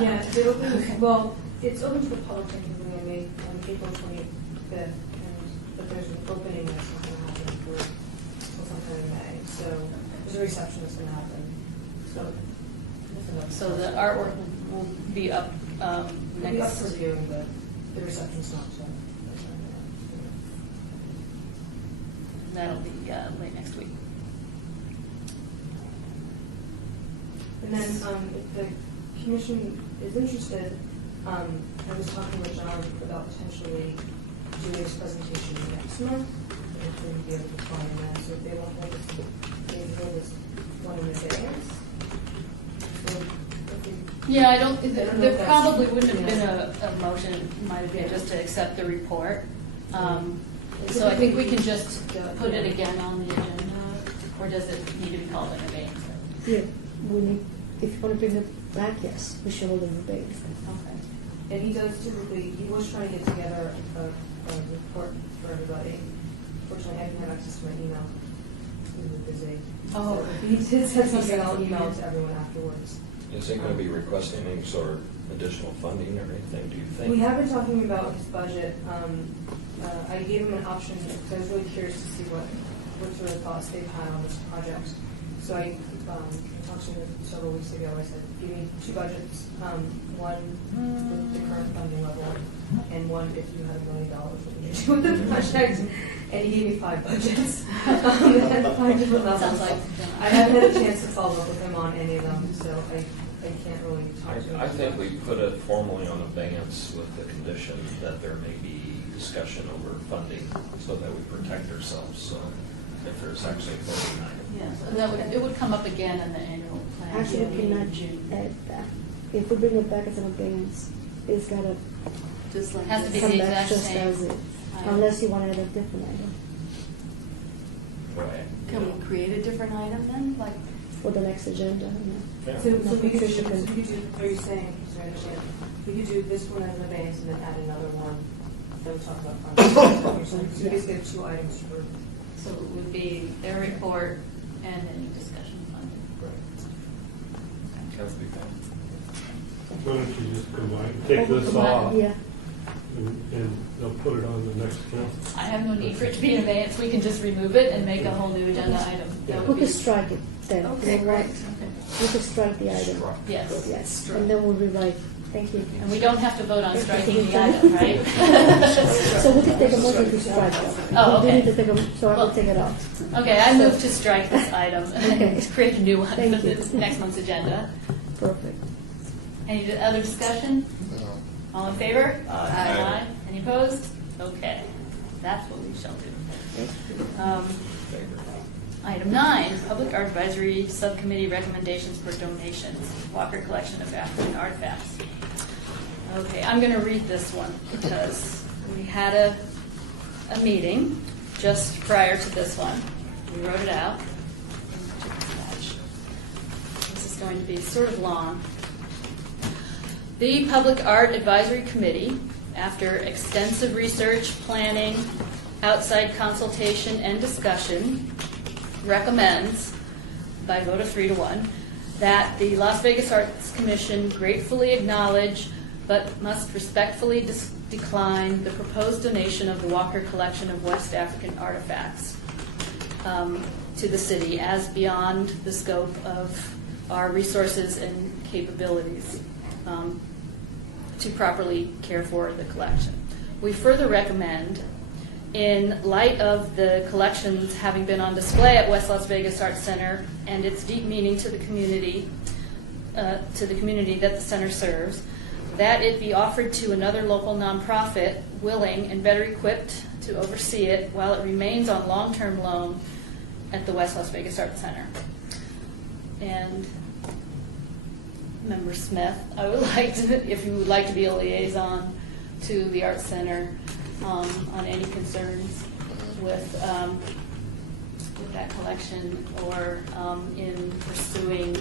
Yeah, they open, well, it's open to the public technically on April 25th, but there's an opening that's not going to happen for sometime in May. So there's a reception that's going to happen. So the artwork will be up It'll be up next. for viewing, but the reception's not. So That'll be late next week. and then if the commission is interested, I was talking with John about potentially doing this presentation next month, if we'd be able to find that. So if they want to hold this one in advance. So if Yeah, I don't, know there if that's- probably wouldn't have been yeah. a motion, it might have been Yeah. just to accept the report. So I think we can just put it again on the agenda, or does it need to be called in advance? Yeah, we need, if you want to bring it back, yes, we should hold it in debate. Okay. And he does typically, he was trying to get together a report for everybody. Fortunately, I didn't have access to my email. We were busy. Oh. So he did send something, I'll email it to everyone afterwards. Is he going to be requesting any sort of additional funding or anything, do you think? We have been talking about his budget. I gave him an option because I was really curious to see what sort of thoughts they've had on this project. So I talked to him several weeks ago. I said, give me two budgets, one with the current funding level, and one if you had $1 million, what would you do with the project? And he gave me 5 budgets at 5 different levels. Sounds like. I haven't had a chance to follow up with him on any of them, so I can't really talk to him. I think we put it formally on abeyance with the condition that there may be discussion over funding so that we protect ourselves, so if there's actually a voting item. Yes, and that would, it would come up again in the annual plan. Actually, we meeting in cannot June. add that. If we bring it back as an abeyance, it's gotta Just like Has to be this. the come back exact just same as it, item. unless you want to add a different item Right. Can we create a different item then, like? for the next agenda. Yeah. So we could do, Patricia can- are you saying, so I understand, we could do this one as an advance and then add another one that would talk about funding. So we basically have 2 items for. So it would be their report and any discussion on That would be fine. Why don't you just combine, take this Combine, off, Yeah, and they'll put it on the next council. I have no need for it to be in advance, we can just remove it and make a whole new agenda item. That we would be. could strike it then. Okay, You know what? great. Okay. We could strike the item. Yes. Yes, and then we'll rewrite. Thank you. And we don't have to vote on striking the item, right? So we can take a motion to strike that. Oh, We okay. need to take a, so I will Well- take it out. Okay, I move to strike this item Okay. and create a new one Thank for you. the next month's agenda. Perfect. Any other discussion? No. All in favor? Aye. Any opposed? Okay, that's what we shall do. Item 9, Public Art Advisory Subcommittee recommendations for donations, Walker Collection of African Artifacts. Okay, I'm going to read this one because we had a meeting just prior to this one. We wrote it out. This is going to be sort of long. The Public Art Advisory Committee, after extensive research, planning, outside consultation, and discussion, recommends, by vote of 3-1, that the Las Vegas Arts Commission gratefully acknowledge but must respectfully decline the proposed donation of the Walker Collection of West African Artifacts to the city as beyond the scope of our resources and capabilities to properly care for the collection. We further recommend, in light of the collections having been on display at West Las Vegas Arts Center and its deep meaning to the community that the center serves, that it be offered to another local nonprofit willing and better equipped to oversee it while it remains on long-term loan at the West Las Vegas Arts Center. And Member Smith, I would like to, if you would like to be a liaison to the Arts Center, on any concerns with that collection, or in pursuing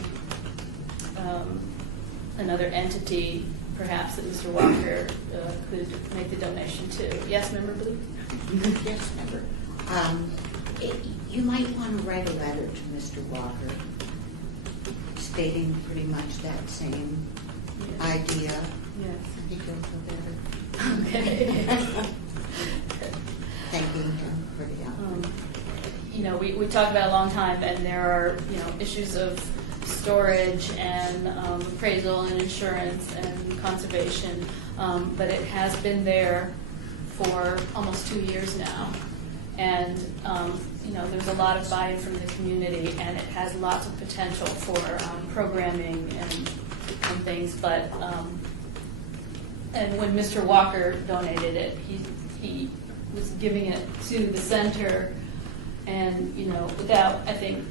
another entity, perhaps that Mr. Walker could make the donation to. Yes, Member Blue? Yes, member. You might want to write a letter to Mr. Walker stating pretty much that same idea. Yes. I think you'll feel better. Okay. Thanking him for the outreach. You know, we talked about it a long time, and there are, you know, issues of storage and appraisal and insurance and conservation, but it has been there for almost 2 years now. And, you know, there's a lot of buy-in from the community, and it has lots of potential for programming and things, but, and when Mr. Walker donated it, he was giving it to the center, and, you know, without, I think,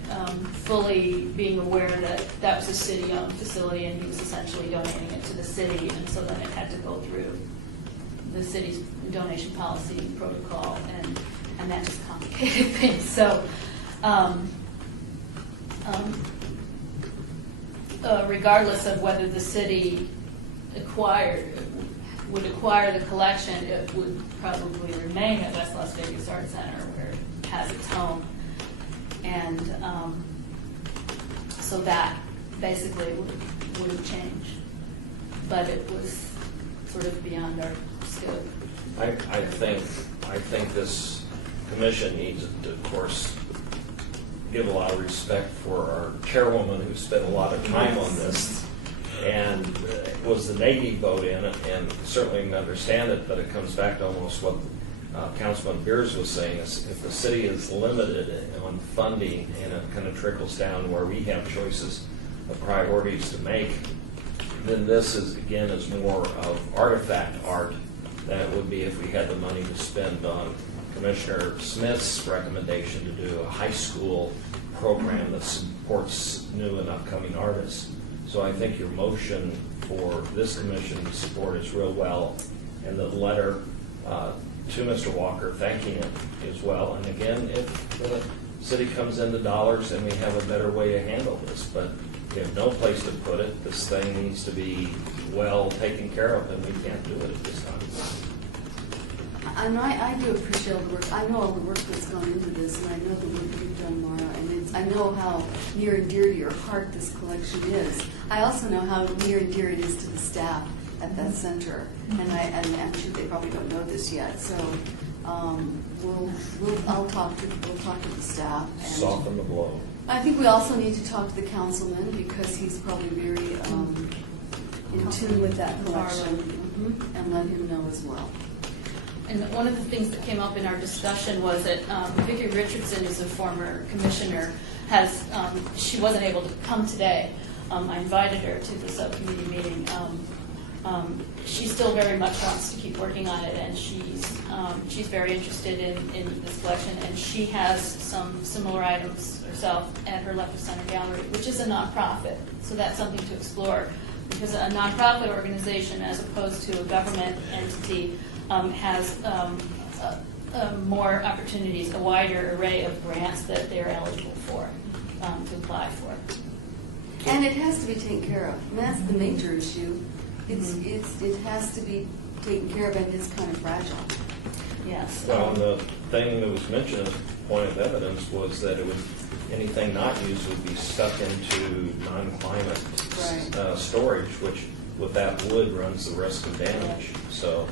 fully being aware that that was a city-owned facility, and he was essentially donating it to the city, and so then it had to go through the city's donation policy and protocol, and that just complicated things. So, regardless of whether the city would acquire the collection, it would probably remain at West Las Vegas Art Center, where it has its home. And so that basically wouldn't change. But it was sort of beyond our scope. I think this commission needs to, of course, give a lot of respect for our chairwoman who spent a lot of time on this and was the Navy vote in it, and certainly can understand it, but it comes back to almost what Councilman Beers was saying, is if the city is limited on funding and it kind of trickles down where we have choices of priorities to make, then this is, again, is more of artifact art than it would be if we had the money to spend on Commissioner Smith's recommendation to do a high school program that supports new and upcoming artists. So I think your motion for this commission to support is real well, and the letter to Mr. Walker thanking him as well. And again, if the city comes into dollars, then we have a better way to handle this. But we have no place to put it. This thing needs to be well taken care of, and we can't do it at this time. And I do appreciate all the work. I know all the work that's gone into this, and I know the work you've done, Maura, and I know how near and dear to your heart this collection is. I also know how near and dear it is to the staff at that center, and I'm sure they probably don't know this yet. So we'll talk to the staff. And Soften the blow. I think we also need to talk to the councilman, because he's probably very in tune with that collection, and let him know as well. And one of the things that came up in our discussion was that Vicki Richardson is a former commissioner. She wasn't able to come today. I invited her to the subcommittee meeting. She still very much wants to keep working on it, and she's very interested in this collection, and she has some similar items herself at her Left of Center Gallery, which is a nonprofit. So that's something to explore, because a nonprofit organization, as opposed to a government entity, has more opportunities, a wider array of grants that they're eligible for, to apply for. And it has to be taken care of. And that's the major issue. It has to be taken care of, and it's kind of fragile. Yes. Well, and the thing that was mentioned as point of evidence was that anything not used would be stuck into non-climate storage, which with that wood runs the risk of damage. So.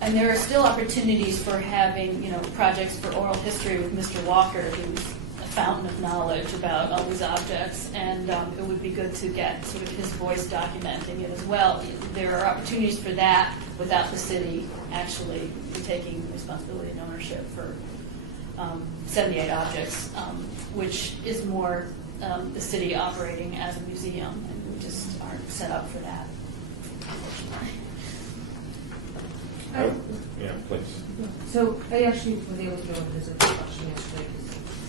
And there are still opportunities for having, projects for oral history with Mr. Walker, who's a fountain of knowledge about all these objects, and it would be good to get sort of his voice documenting it as well. There are opportunities for that without the city actually taking responsibility and ownership for 78 objects, which is more the city operating as a museum, and we just aren't set up for that, unfortunately. Yeah, please. So I actually was able to go and visit the collection yesterday,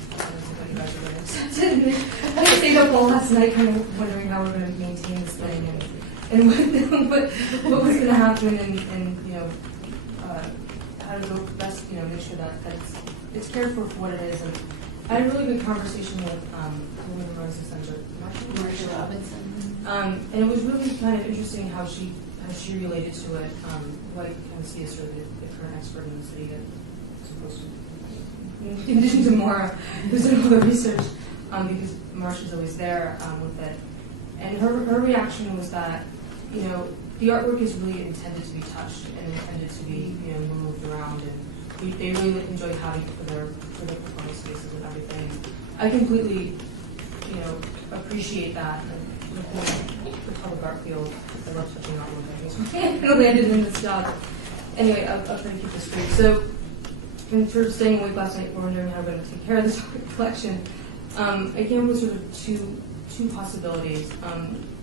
because I was like, you guys are really upset. I stayed up all last night kind of wondering how we're going to maintain this thing and what was going to happen, and how to go best, make sure that it's cared for what it is. And I had a really good conversation with the woman who runs the center, Marsha Robinson. and it was really kind of interesting how she related to it. What I kind of see as sort of the current expert in the city that's supposed to, in addition to Maura, who's doing all the research, because Marsha's always there with it. And her reaction was that, the artwork is really intended to be touched and intended to be, moved around, and they really enjoy having it for their performance spaces and everything. I completely, appreciate that. And the public art field, I love touching artwork. I landed in this job. Anyway, I'll try to keep this straight. So, and sort of staying awake last night, wondering how we're going to take care of this collection. I came up with sort of two possibilities.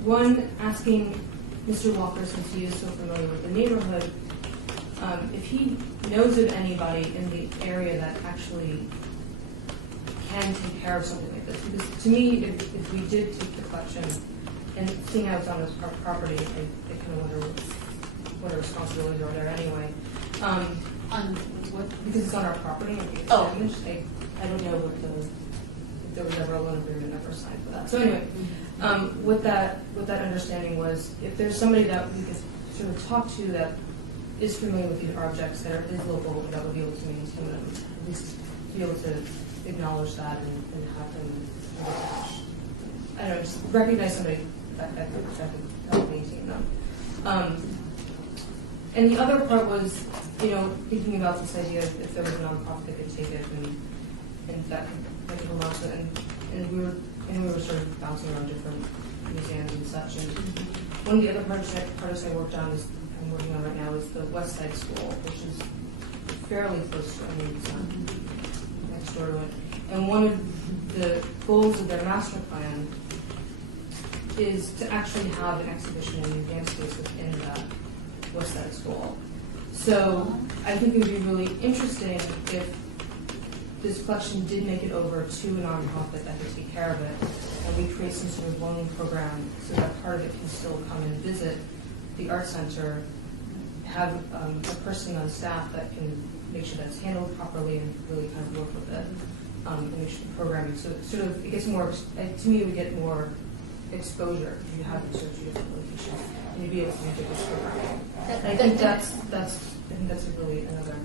One, asking Mr. Walker, since he is so familiar with the neighborhood, if he knows of anybody in the area that actually can take care of something like this. Because to me, if we did take the collection, and seeing how it's on our property, I kind of wonder what our responsibilities are there anyway. On what? Because it's on our property, and it's damaged. I don't know if there was ever a loan agreement ever signed for that. So anyway, what that understanding was, if there's somebody that we could sort of talk to that is familiar with these objects, that is local, that would be able to maintain them, at least be able to acknowledge that and have them, I don't know, just recognize somebody that could help maintain them. And the other part was, thinking about this idea of if there was a nonprofit that could take it and that could make it launch it, and we were sort of bouncing around different museums and such. And one of the other projects I worked on I'm working on right now is the West Side School, which is fairly close to, it's next door to it. And one of the goals of their master plan is to actually have an exhibition and museum space within that West Side School. So I think it would be really interesting if this collection did make it over to a nonprofit that could take care of it, and we create some sort of loaning program so that part of it can still come and visit the art center, have a person on staff that can make sure that's handled properly and really kind of work with it, and make sure the programming. So sort of it gets more, to me, we get more exposure. You have it sort of two different locations, and you'd be able to make this programming. I think that's a really another.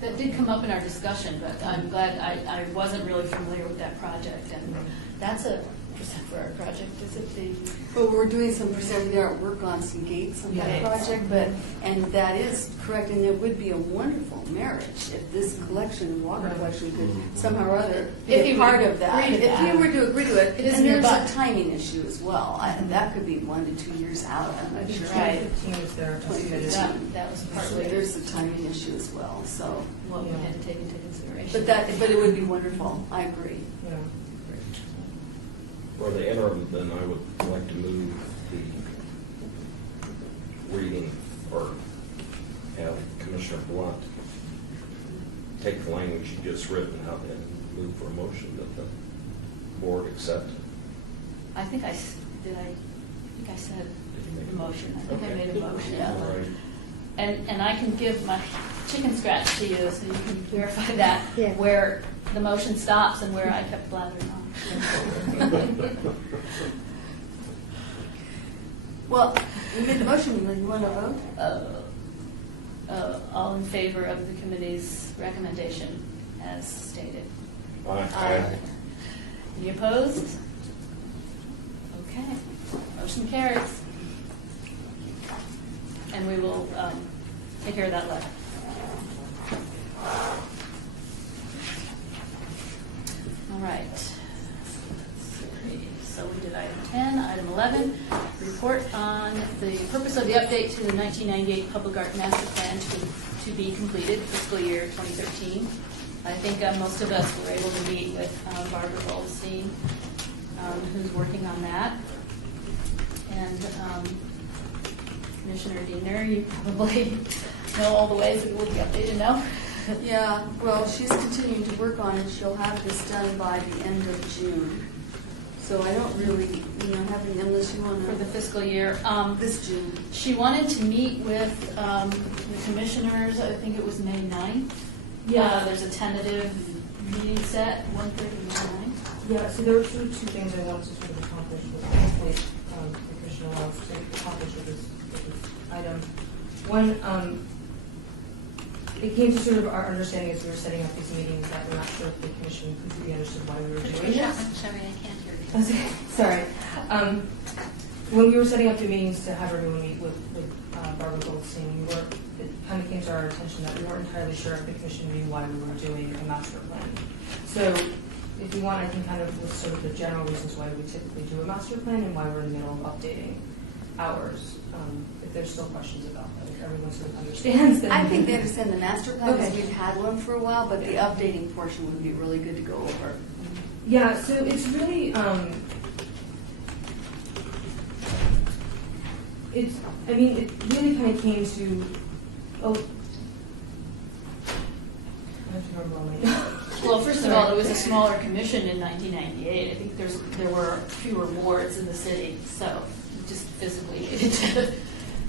That did come up in our discussion, but I'm glad I wasn't really familiar with that project, and that's a percent for our project. Is it the? Well, we're doing some percent of the art work on some gates on that project, and that is correct, and it would be a wonderful marriage if this collection, Walker collection, could somehow or other be a part of that. If you were to agree to it, and there's a timing issue as well. That could be 1 to 2 years out. I'm not sure. 2015 is there. 2015. That was partly. There's a timing issue as well. So what we had to take into consideration. But it would be wonderful. I agree. Yeah. For the interim, then I would like to move the reading, or have Commissioner Blunt take the language you just written out and move for a motion that the board accept. I think I said the motion. I think I made a motion. Yeah. Right. And I can give my chicken scratch to you so you can verify that, where the motion stops and where I kept blathering on. Well, you made the motion. You want to vote? All in favor of the committee's recommendation as stated? Aye. Any opposed? Okay. Motion carries. And we will take care of that letter. All right. So we did item 10. Item 11, report on the purpose of the update to the 1998 Public Art Master Plan to be completed fiscal year 2013. I think most of us were able to meet with Barbara Goldstein, who's working on that. And Commissioner Diener, you probably know all the ways it will be updated now. Yeah, well, she's continuing to work on it. She'll have this done by the end of June. So I don't really, having, unless you want For the to, fiscal year. this June. She wanted to meet with the commissioners, I think it was May 9th. Yeah. There's a tentative meeting set, 1:30 May 9th. Yeah, so there were sort of two things I wanted to sort of accomplish with, hopefully, the commission wants to accomplish with this item. One, it came to sort of our understanding as we were setting up these meetings that we're not sure if the commission completely understood why we were doing Yeah, this. I'm sorry, I can't hear you. Sorry. When we were setting up the meetings to have everyone meet with Barbara Goldstein, it kind of came to our attention that we weren't entirely sure if the commission knew why we were doing a master plan. So if you want, I can kind of list sort of the general reasons why we typically do a master plan and why we're in the middle of updating ours. If there's still questions about that, if everyone sort of understands that. I think they understand the master plan because Okay. we've had one for a while, but the updating portion would be really good to go over. Yeah, so it's really, it really kind of came to, I have to remember all my Well, first of all, it was a smaller commission in 1998. I think there were fewer wards in the city, so we just physically needed to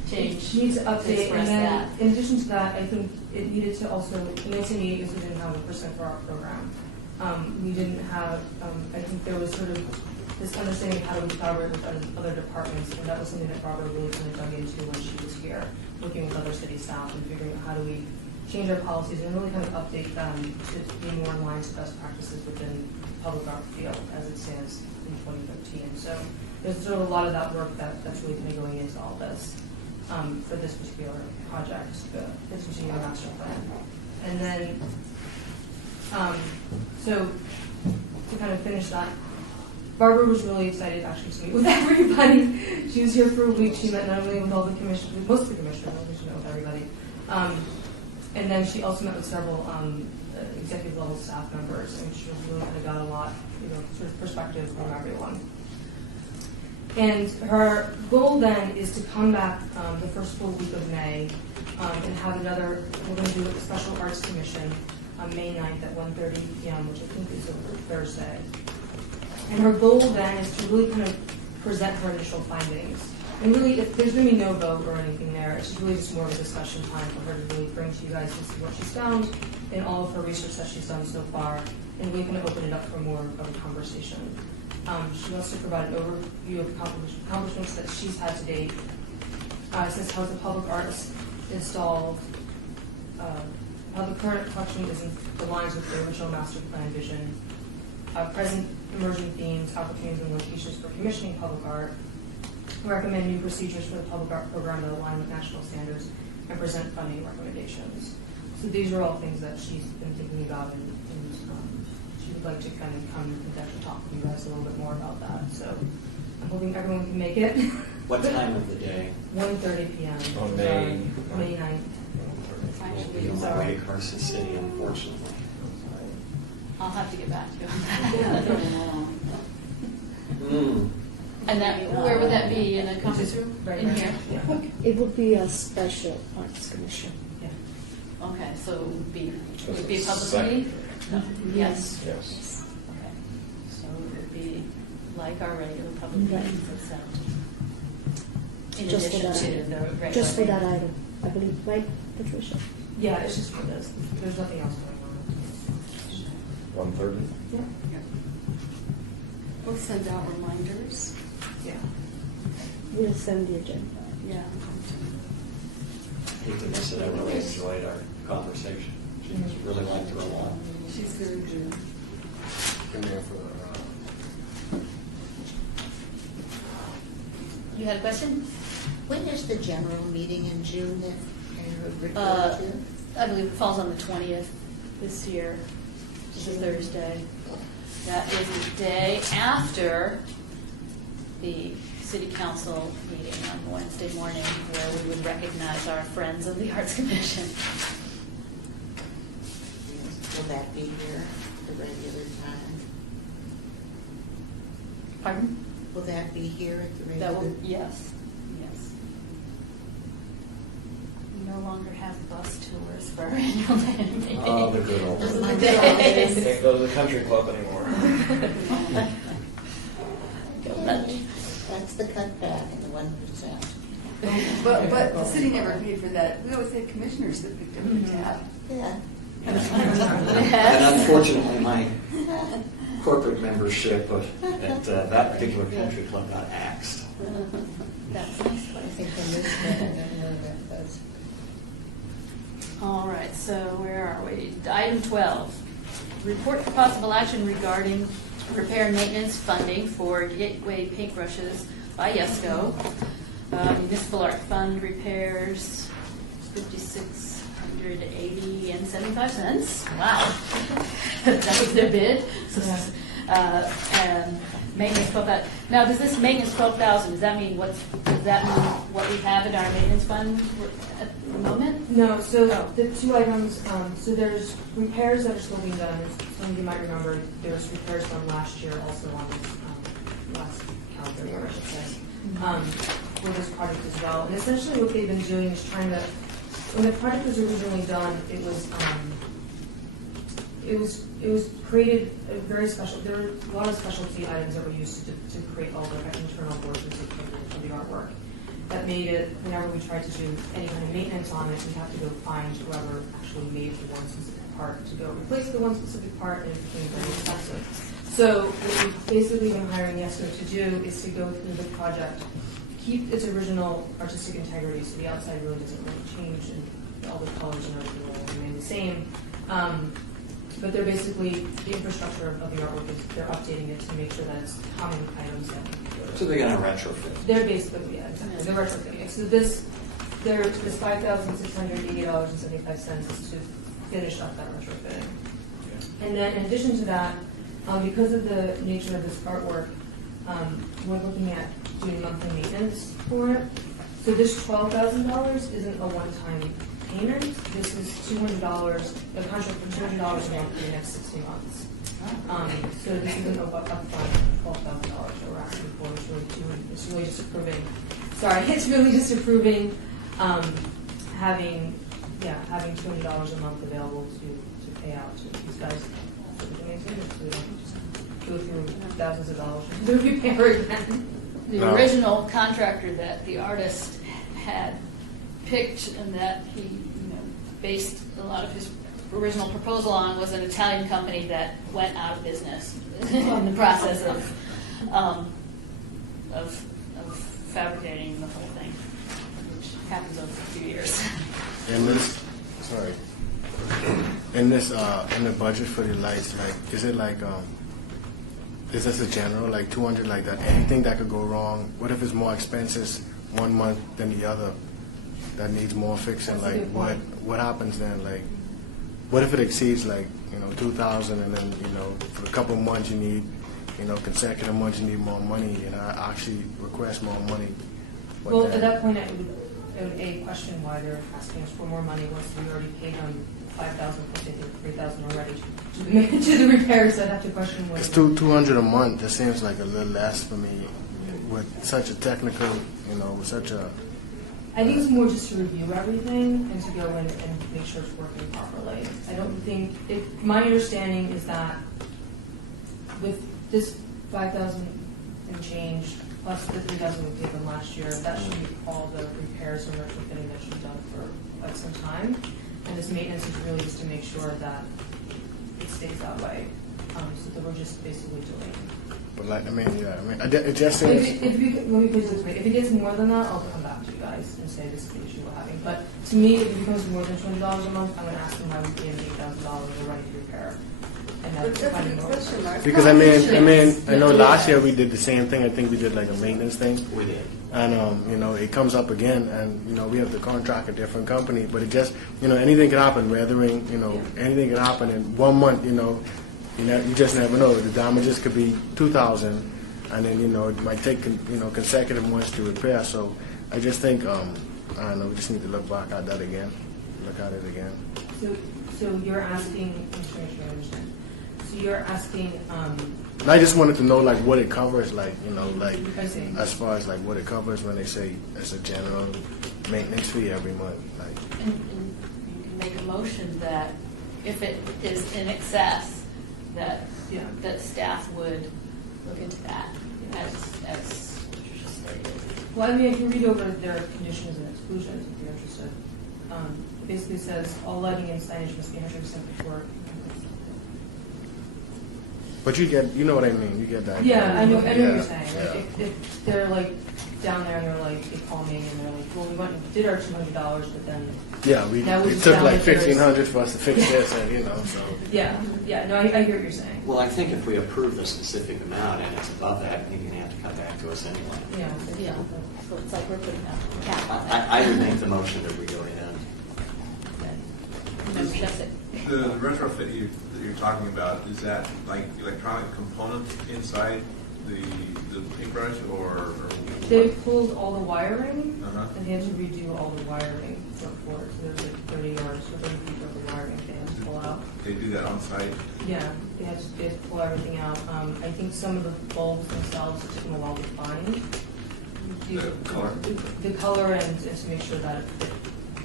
change. Need to update, express and then that. in addition to that, I think it needed to also, in 1988, because we didn't have a percent for our program. We didn't have, I think there was sort of this understanding of how to collaborate with other departments, and that was something that Barbara really kind of dug into when she was here, working with other city staff and figuring out how do we change our policies and really kind of update them to be more in line to best practices within the public art field as it stands in 2013. So there's sort of a lot of that work that's really kind of going into all this for this particular project, the continuing master plan. And then, so to kind of finish that, Barbara was really excited actually to meet with everybody. She was here for a week. She met not only with all the commissioners, with most of the commissioners, I think she met with everybody. And then she also met with several executive level staff members, and she really kind of got a lot, sort of perspective from everyone. And her goal then is to come back the first full week of May and have another, we're going to do a special arts commission on May 9th at 1:30 p.m., which I think is a Thursday. And her goal then is to really kind of present her initial findings. And really, if there's going to be no vote or anything there, it's really just more of a discussion time for her to really bring to you guys to see what she's found in all of her research that she's done so far, and really kind of open it up for more of a conversation. She wants to provide an overview of accomplishments that she's had to date, says how the public arts installed, how the current collection aligns with the original master plan vision, present emerging themes, opportunities, and locations for commissioning public art, recommend new procedures for the public art program that align with national standards, and present funding recommendations. So these are all things that she's been thinking about, and she would like to kind of come and actually talk with you guys a little bit more about that. So I'm hoping everyone can make it. What time of the day? 1:30 p.m. On May May 9th. I'll be on my way to Carson City, unfortunately. I'll have to get back to you on Yeah, that. And that, where would that be, in a conference room? Right In now. here? Yeah. It would be a special arts commission. Yeah. Okay, so it would be a public Second. meeting? No. Yes. Yes. Okay, so it would be like our regular public Right. meetings, except in Just for addition that. to the regular. Just for that meeting. item, I believe, right, Patricia? Yeah, it's just for this. There's nothing else going on. 1:30? Yeah. We'll send out reminders. Yeah. We'll send the agenda. Yeah. Hate to miss it, I really enjoyed our conversation. She really liked her a lot. She's very good. In there for, You had a question? When is the general meeting in June that you're referring to? I believe it falls on the 20th this year. It's a Thursday. That is the day after the city council meeting on Wednesday morning, where we would recognize our friends of the Arts Commission. Will that be here at the regular time? Pardon? Will that be here at the That regular? will, yes, yes. We no longer have bus tours for our annual meeting. Oh, the good old Those are days. the days. Can't go to the country club anymore. But the city never paid for that. We always had commissioners that picked up the tab. Yeah. And unfortunately, my corporate membership at that particular country club got axed. That's nice. All right, so where are we? Item 12, report for possible action regarding repair and maintenance funding for Gateway paintbrushes by Yesco. Municipal Art Fund repairs, $5,680.75. Wow, that was their bid. And maintenance 12,000. Now, does this maintenance 12,000? Does that mean what we have in our maintenance fund at the moment? No, so the two items, so there's repairs that are still being done. Some of you might remember there's repairs done last year also on this last calendar year, I should say, for this project as well. And essentially what they've been doing is trying to, when the project was originally done, it was created a very special, there were a lot of specialty items that were used to create all the internal versions of the artwork. That made it, whenever we tried to do any kind of maintenance on it, we'd have to go find whoever actually made the one specific part to go replace the one specific part, and it became very expensive. So what we've basically been hiring Yesco to do is to go through the project, keep its original artistic integrity, so the outside really doesn't really change, and all the colors and everything will remain the same. But they're basically, the infrastructure of the artwork is, they're updating it to make sure that it's common items that. So they're going to retrofit. They're basically, yeah, exactly. They're retrofitting it. So this $5,680.75 is to finish up that retrofitting. And then in addition to that, because of the nature of this artwork, we're looking at doing monthly maintenance for it. So this $12,000 isn't a one-time payment. This is $200, a contract for $200 a month for the next 60 months. So this isn't a upfront $12,000 that we're asking for. It's really just approving. Sorry, it's really just approving having $200 a month available to pay out to these guys for the maintenance, so we don't just go through thousands of dollars to do repair again. The original contractor that the artist had picked and that he based a lot of his original proposal on was an Italian company that went out of business in the process of fabricating the whole thing, which happens over a few years. In the budget for the lights, like, is it like, is this a general, like 200, like that, anything that could go wrong? What if it's more expensive one month than the other that needs more fixing? Like, what happens then? Like, what if it exceeds like, 2,000 and then, for a couple months you need, consecutive months you need more money, actually request more money? Well, at that point, it would question why they're asking us for more money once we already paid them $5,000 plus I think $3,000 already to the repairs. I'd have to question what. It's $200 a month. That seems like a little less for me with such a technical, with such a. I think it's more just to review everything and to go in and make sure it's working properly. I don't think, my understanding is that with this 5,000 and change, plus the 3,000 we paid them last year, that should be all the repairs and retrofitting that should be done for quite some time. And this maintenance is really just to make sure that it stays that way. So that we're just basically doing. But it just seems. Let me put it this way. If it gets more than that, I'll come back to you guys and say this is the issue we're having. But to me, if it becomes more than $20 a month, I'm going to ask them why we pay them $8,000 we're ready to repair. Because I know last year we did the same thing. I think we did like a maintenance thing. We did. And it comes up again, and we have to contract a different company. But it just anything can happen. Weathering, anything can happen in 1 month. You just never know. The damages could be 2,000, and then it might take consecutive months to repair. So I just think I don't know. We just need to look back at that again. Look at it again. So you're asking. I'm sure I understand. So you're asking. And I just wanted to know like what it covers, like as far as like what it covers when they say it's a general maintenance fee every month. Like. And you can make a motion that if it is in excess, that staff would look into that as Patricia stated. Well, I mean, I can read over their conditions and exclusions if you're interested. It basically says all lighting and signage must be 100% before. But you know what I mean. You get that. Yeah, I know what Yeah, you're saying. yeah. Like, if they're like down there and they're like, they call me and they're like, well, we went and did our $200, but then. Yeah, That was it took down like to yours. $1,500 for us to fix this, and so. Yeah, no, I hear what you're saying. Well, I think if we approve the specific amount and it's above that, I think you're going to have to come back to us anyway. Yeah. Yeah, so it's like we're putting a cap on that. I would make the motion that we go ahead. Member Shestak. The retrofit that you're talking about, is that like electronic component inside the paintbrush or They what? pulled all the wiring Uh-huh. and they had to redo all the wiring for it. So there's like 30 yards or 30 feet of the wiring they had to pull out. They do that on site? Yeah, they had to pull everything out. I think some of the bulbs themselves took them a while to find. The color? The color and to make sure that it fit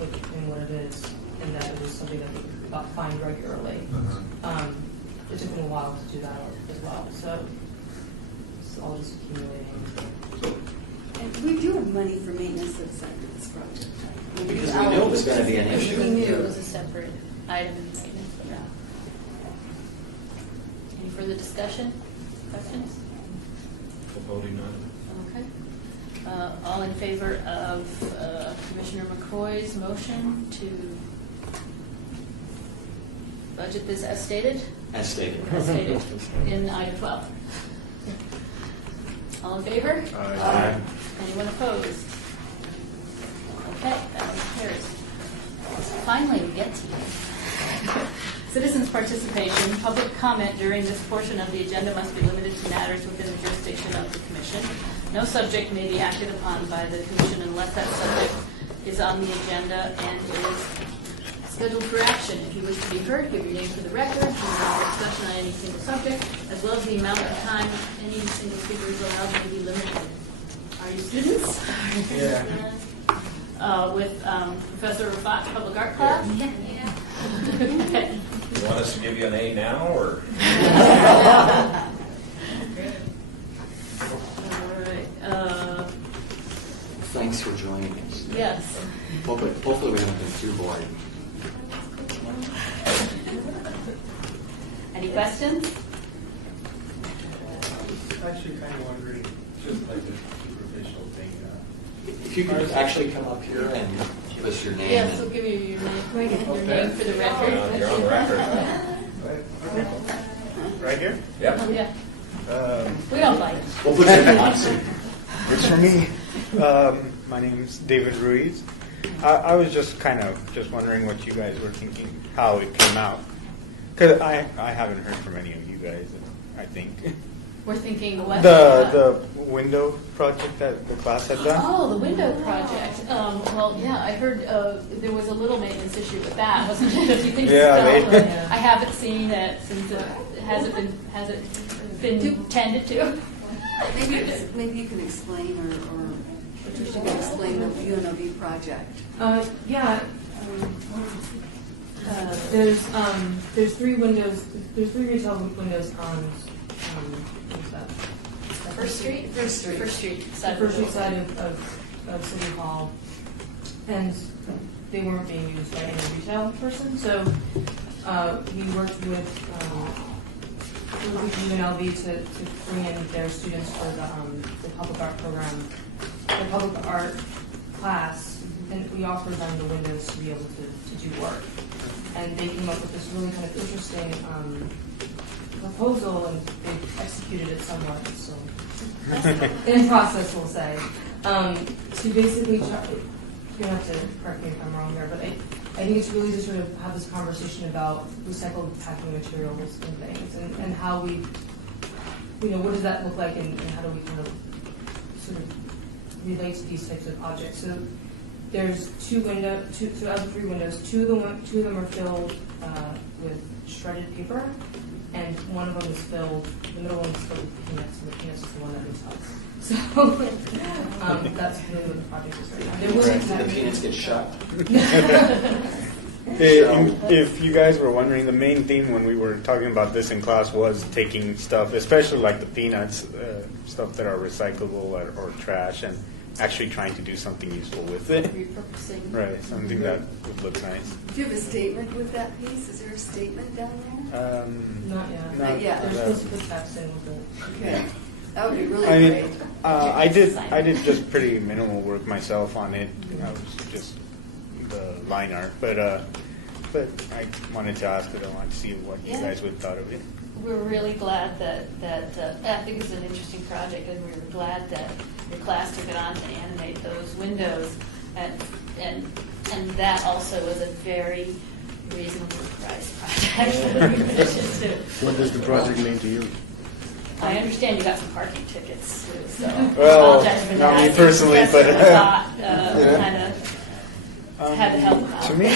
within what it is and that it was something that they got find regularly. Uh-huh. It took them a while to do that as well. So it's all just accumulating. So, And we do have money for maintenance of this project. Because we knew it was going to be an issue. We knew it was a separate item in maintenance, but yeah. Any further discussion, questions? Voting on it. Okay. All in favor of Commissioner McCoy's motion to budget this as stated? As stated. As stated in item 12. All in favor? Aye. Anyone opposed? Okay, that one carries. Finally, we get to you. Citizens' participation. Public comment during this portion of the agenda must be limited to matters within the jurisdiction of the Commission. No subject may be acted upon by the Commission unless that subject is on the agenda and is scheduled for action. If you wish to be heard, give your name for the record, and discussion on any single subject, as well as the amount of time any single speaker is allowed may be limited. Are you students? Yeah. With Professor Rafat, Public Art Class? Yeah. Okay. You want us to give you an A now, or? All right. Thanks for joining us. Yes. Hopefully we haven't been too boring. Any questions? Actually, kind of wondering, just like a superficial thing. If you could actually come up here and give us your name. Yes, we'll give you your name for the record. You're on the record. Right here? Yep. Yeah. We don't bite. We'll put you in the hot seat. It's for me. My name's David Ruiz. I was just wondering what you guys were thinking, how it came out. Because I haven't heard from any of you guys, I think. We're thinking what? The window project that the class had done? Oh, the window project. Well, yeah, I heard there was a little maintenance issue with that, wasn't it? If you think so. I haven't seen it since it hasn't been tended to. Maybe you can explain, or Patricia can explain the UNLV project. Yeah. There's three windows. There's three retail windows on. What's that? First Street? First Street. First Street The side. First Street side of City Hall, and they weren't being used by any retail person. So we worked with UNLV to bring in their students for the public art program, the public art class, and we offered them the windows to be able to do work. And they came up with this really kind of interesting proposal, and they executed it somewhat, so in process, we'll say, to basically try, you don't have to correct me if I'm wrong there, but I think it's really to sort of have this conversation about recycled packing materials and things, and how we, what does that look like, and how do we kind of sort of relate to these types of objects. So there's two out of the three windows, two of them are filled with shredded paper, and one of them is filled, the middle one is filled with peanuts, and the peanuts is the one that we touch. So that's really what the project is right now. There will be The peanuts get shut. If you guys were wondering, the main theme when we were talking about this in class was taking stuff, especially like the peanuts, stuff that are recyclable or trash, and actually trying to do something useful with it. Repurposing. Right, something that would look nice. Do you have a statement with that piece? Is there a statement down there? Not yet. Not yet. They're supposed to put text in with it. Okay. That would be really I great. mean, I did just pretty minimal work myself on it. I was just the line art, but I wanted to ask it. I wanted to see what you Yeah. guys would thought of it. We're really glad that I think it's an interesting project, and we're glad that your class took it on to animate those windows, and that also was a very reasonably priced project. in addition to- What does the project mean to you? I understand you got some parking tickets too, so Well, I apologize for not that. me personally, That's but- what I thought, kind of had to help out. To me,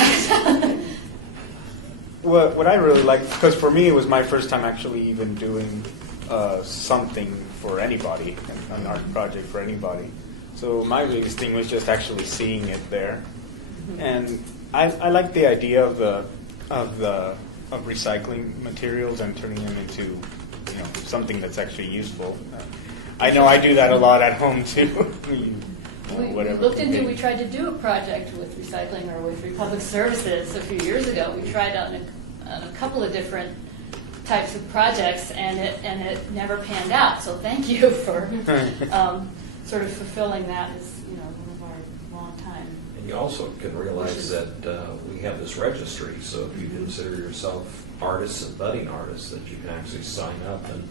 what I really liked, because for me it was my first time actually even doing something for anybody, an art project for anybody. So my biggest thing was just actually seeing it there, and I like the idea of recycling materials and turning them into something that's actually useful. I know I do that a lot at home too. We tried to do a project with recycling or with Republic Services a few years ago. We tried on a couple of different types of projects, and it never panned out. So thank you for sort of fulfilling that as one of our long time. And you also can realize that we have this registry, so if you consider yourself artists and budding artists, that you can actually sign up, and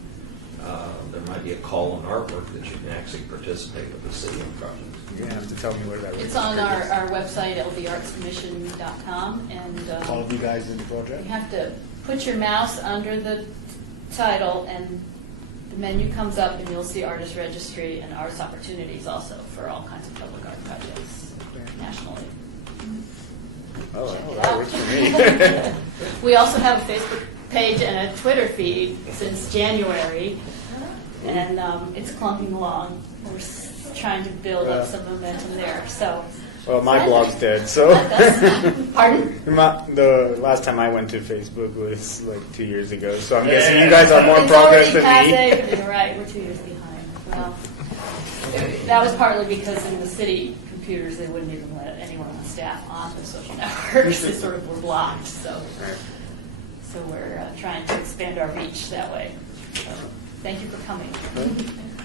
there might be a call on artwork that you can actually participate with the city on projects. You're gonna have to tell me where that It's on our website, ldartscommission.com, and All of you guys in the you project? have to put your mouse under the title, and the menu comes up, and you'll see Artist Registry and Arts Opportunities also for all kinds of public art projects nationally. Oh, Check it that out. works for me. We also have a Facebook page and a Twitter feed since January, and it's clunking along. We're trying to build up some momentum there. So, Well, my blog's dead, so. Pardon? The last time I went to Facebook was like 2 years ago, so I'm guessing you guys are more progress than me. You're right, we're 2 years behind. Well, that was partly because in the city computers, they wouldn't even let anyone on staff on the social networks. They sort of were blocked. So we're trying to expand our reach that way. So thank you for coming.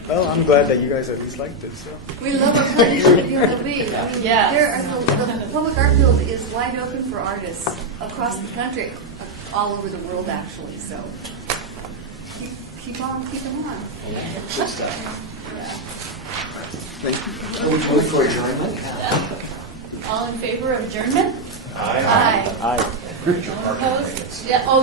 Well, I'm glad that you guys at least liked it. So. We love our partnership with UNLV. I mean, Yes. the public art field is wide open for artists across the country, all over the world actually. So keep on keeping on. Good stuff. Thank you. So we move for adjournment? All in favor of adjournment? Aye. Aye. Aye. Opposed? Yeah. Oh.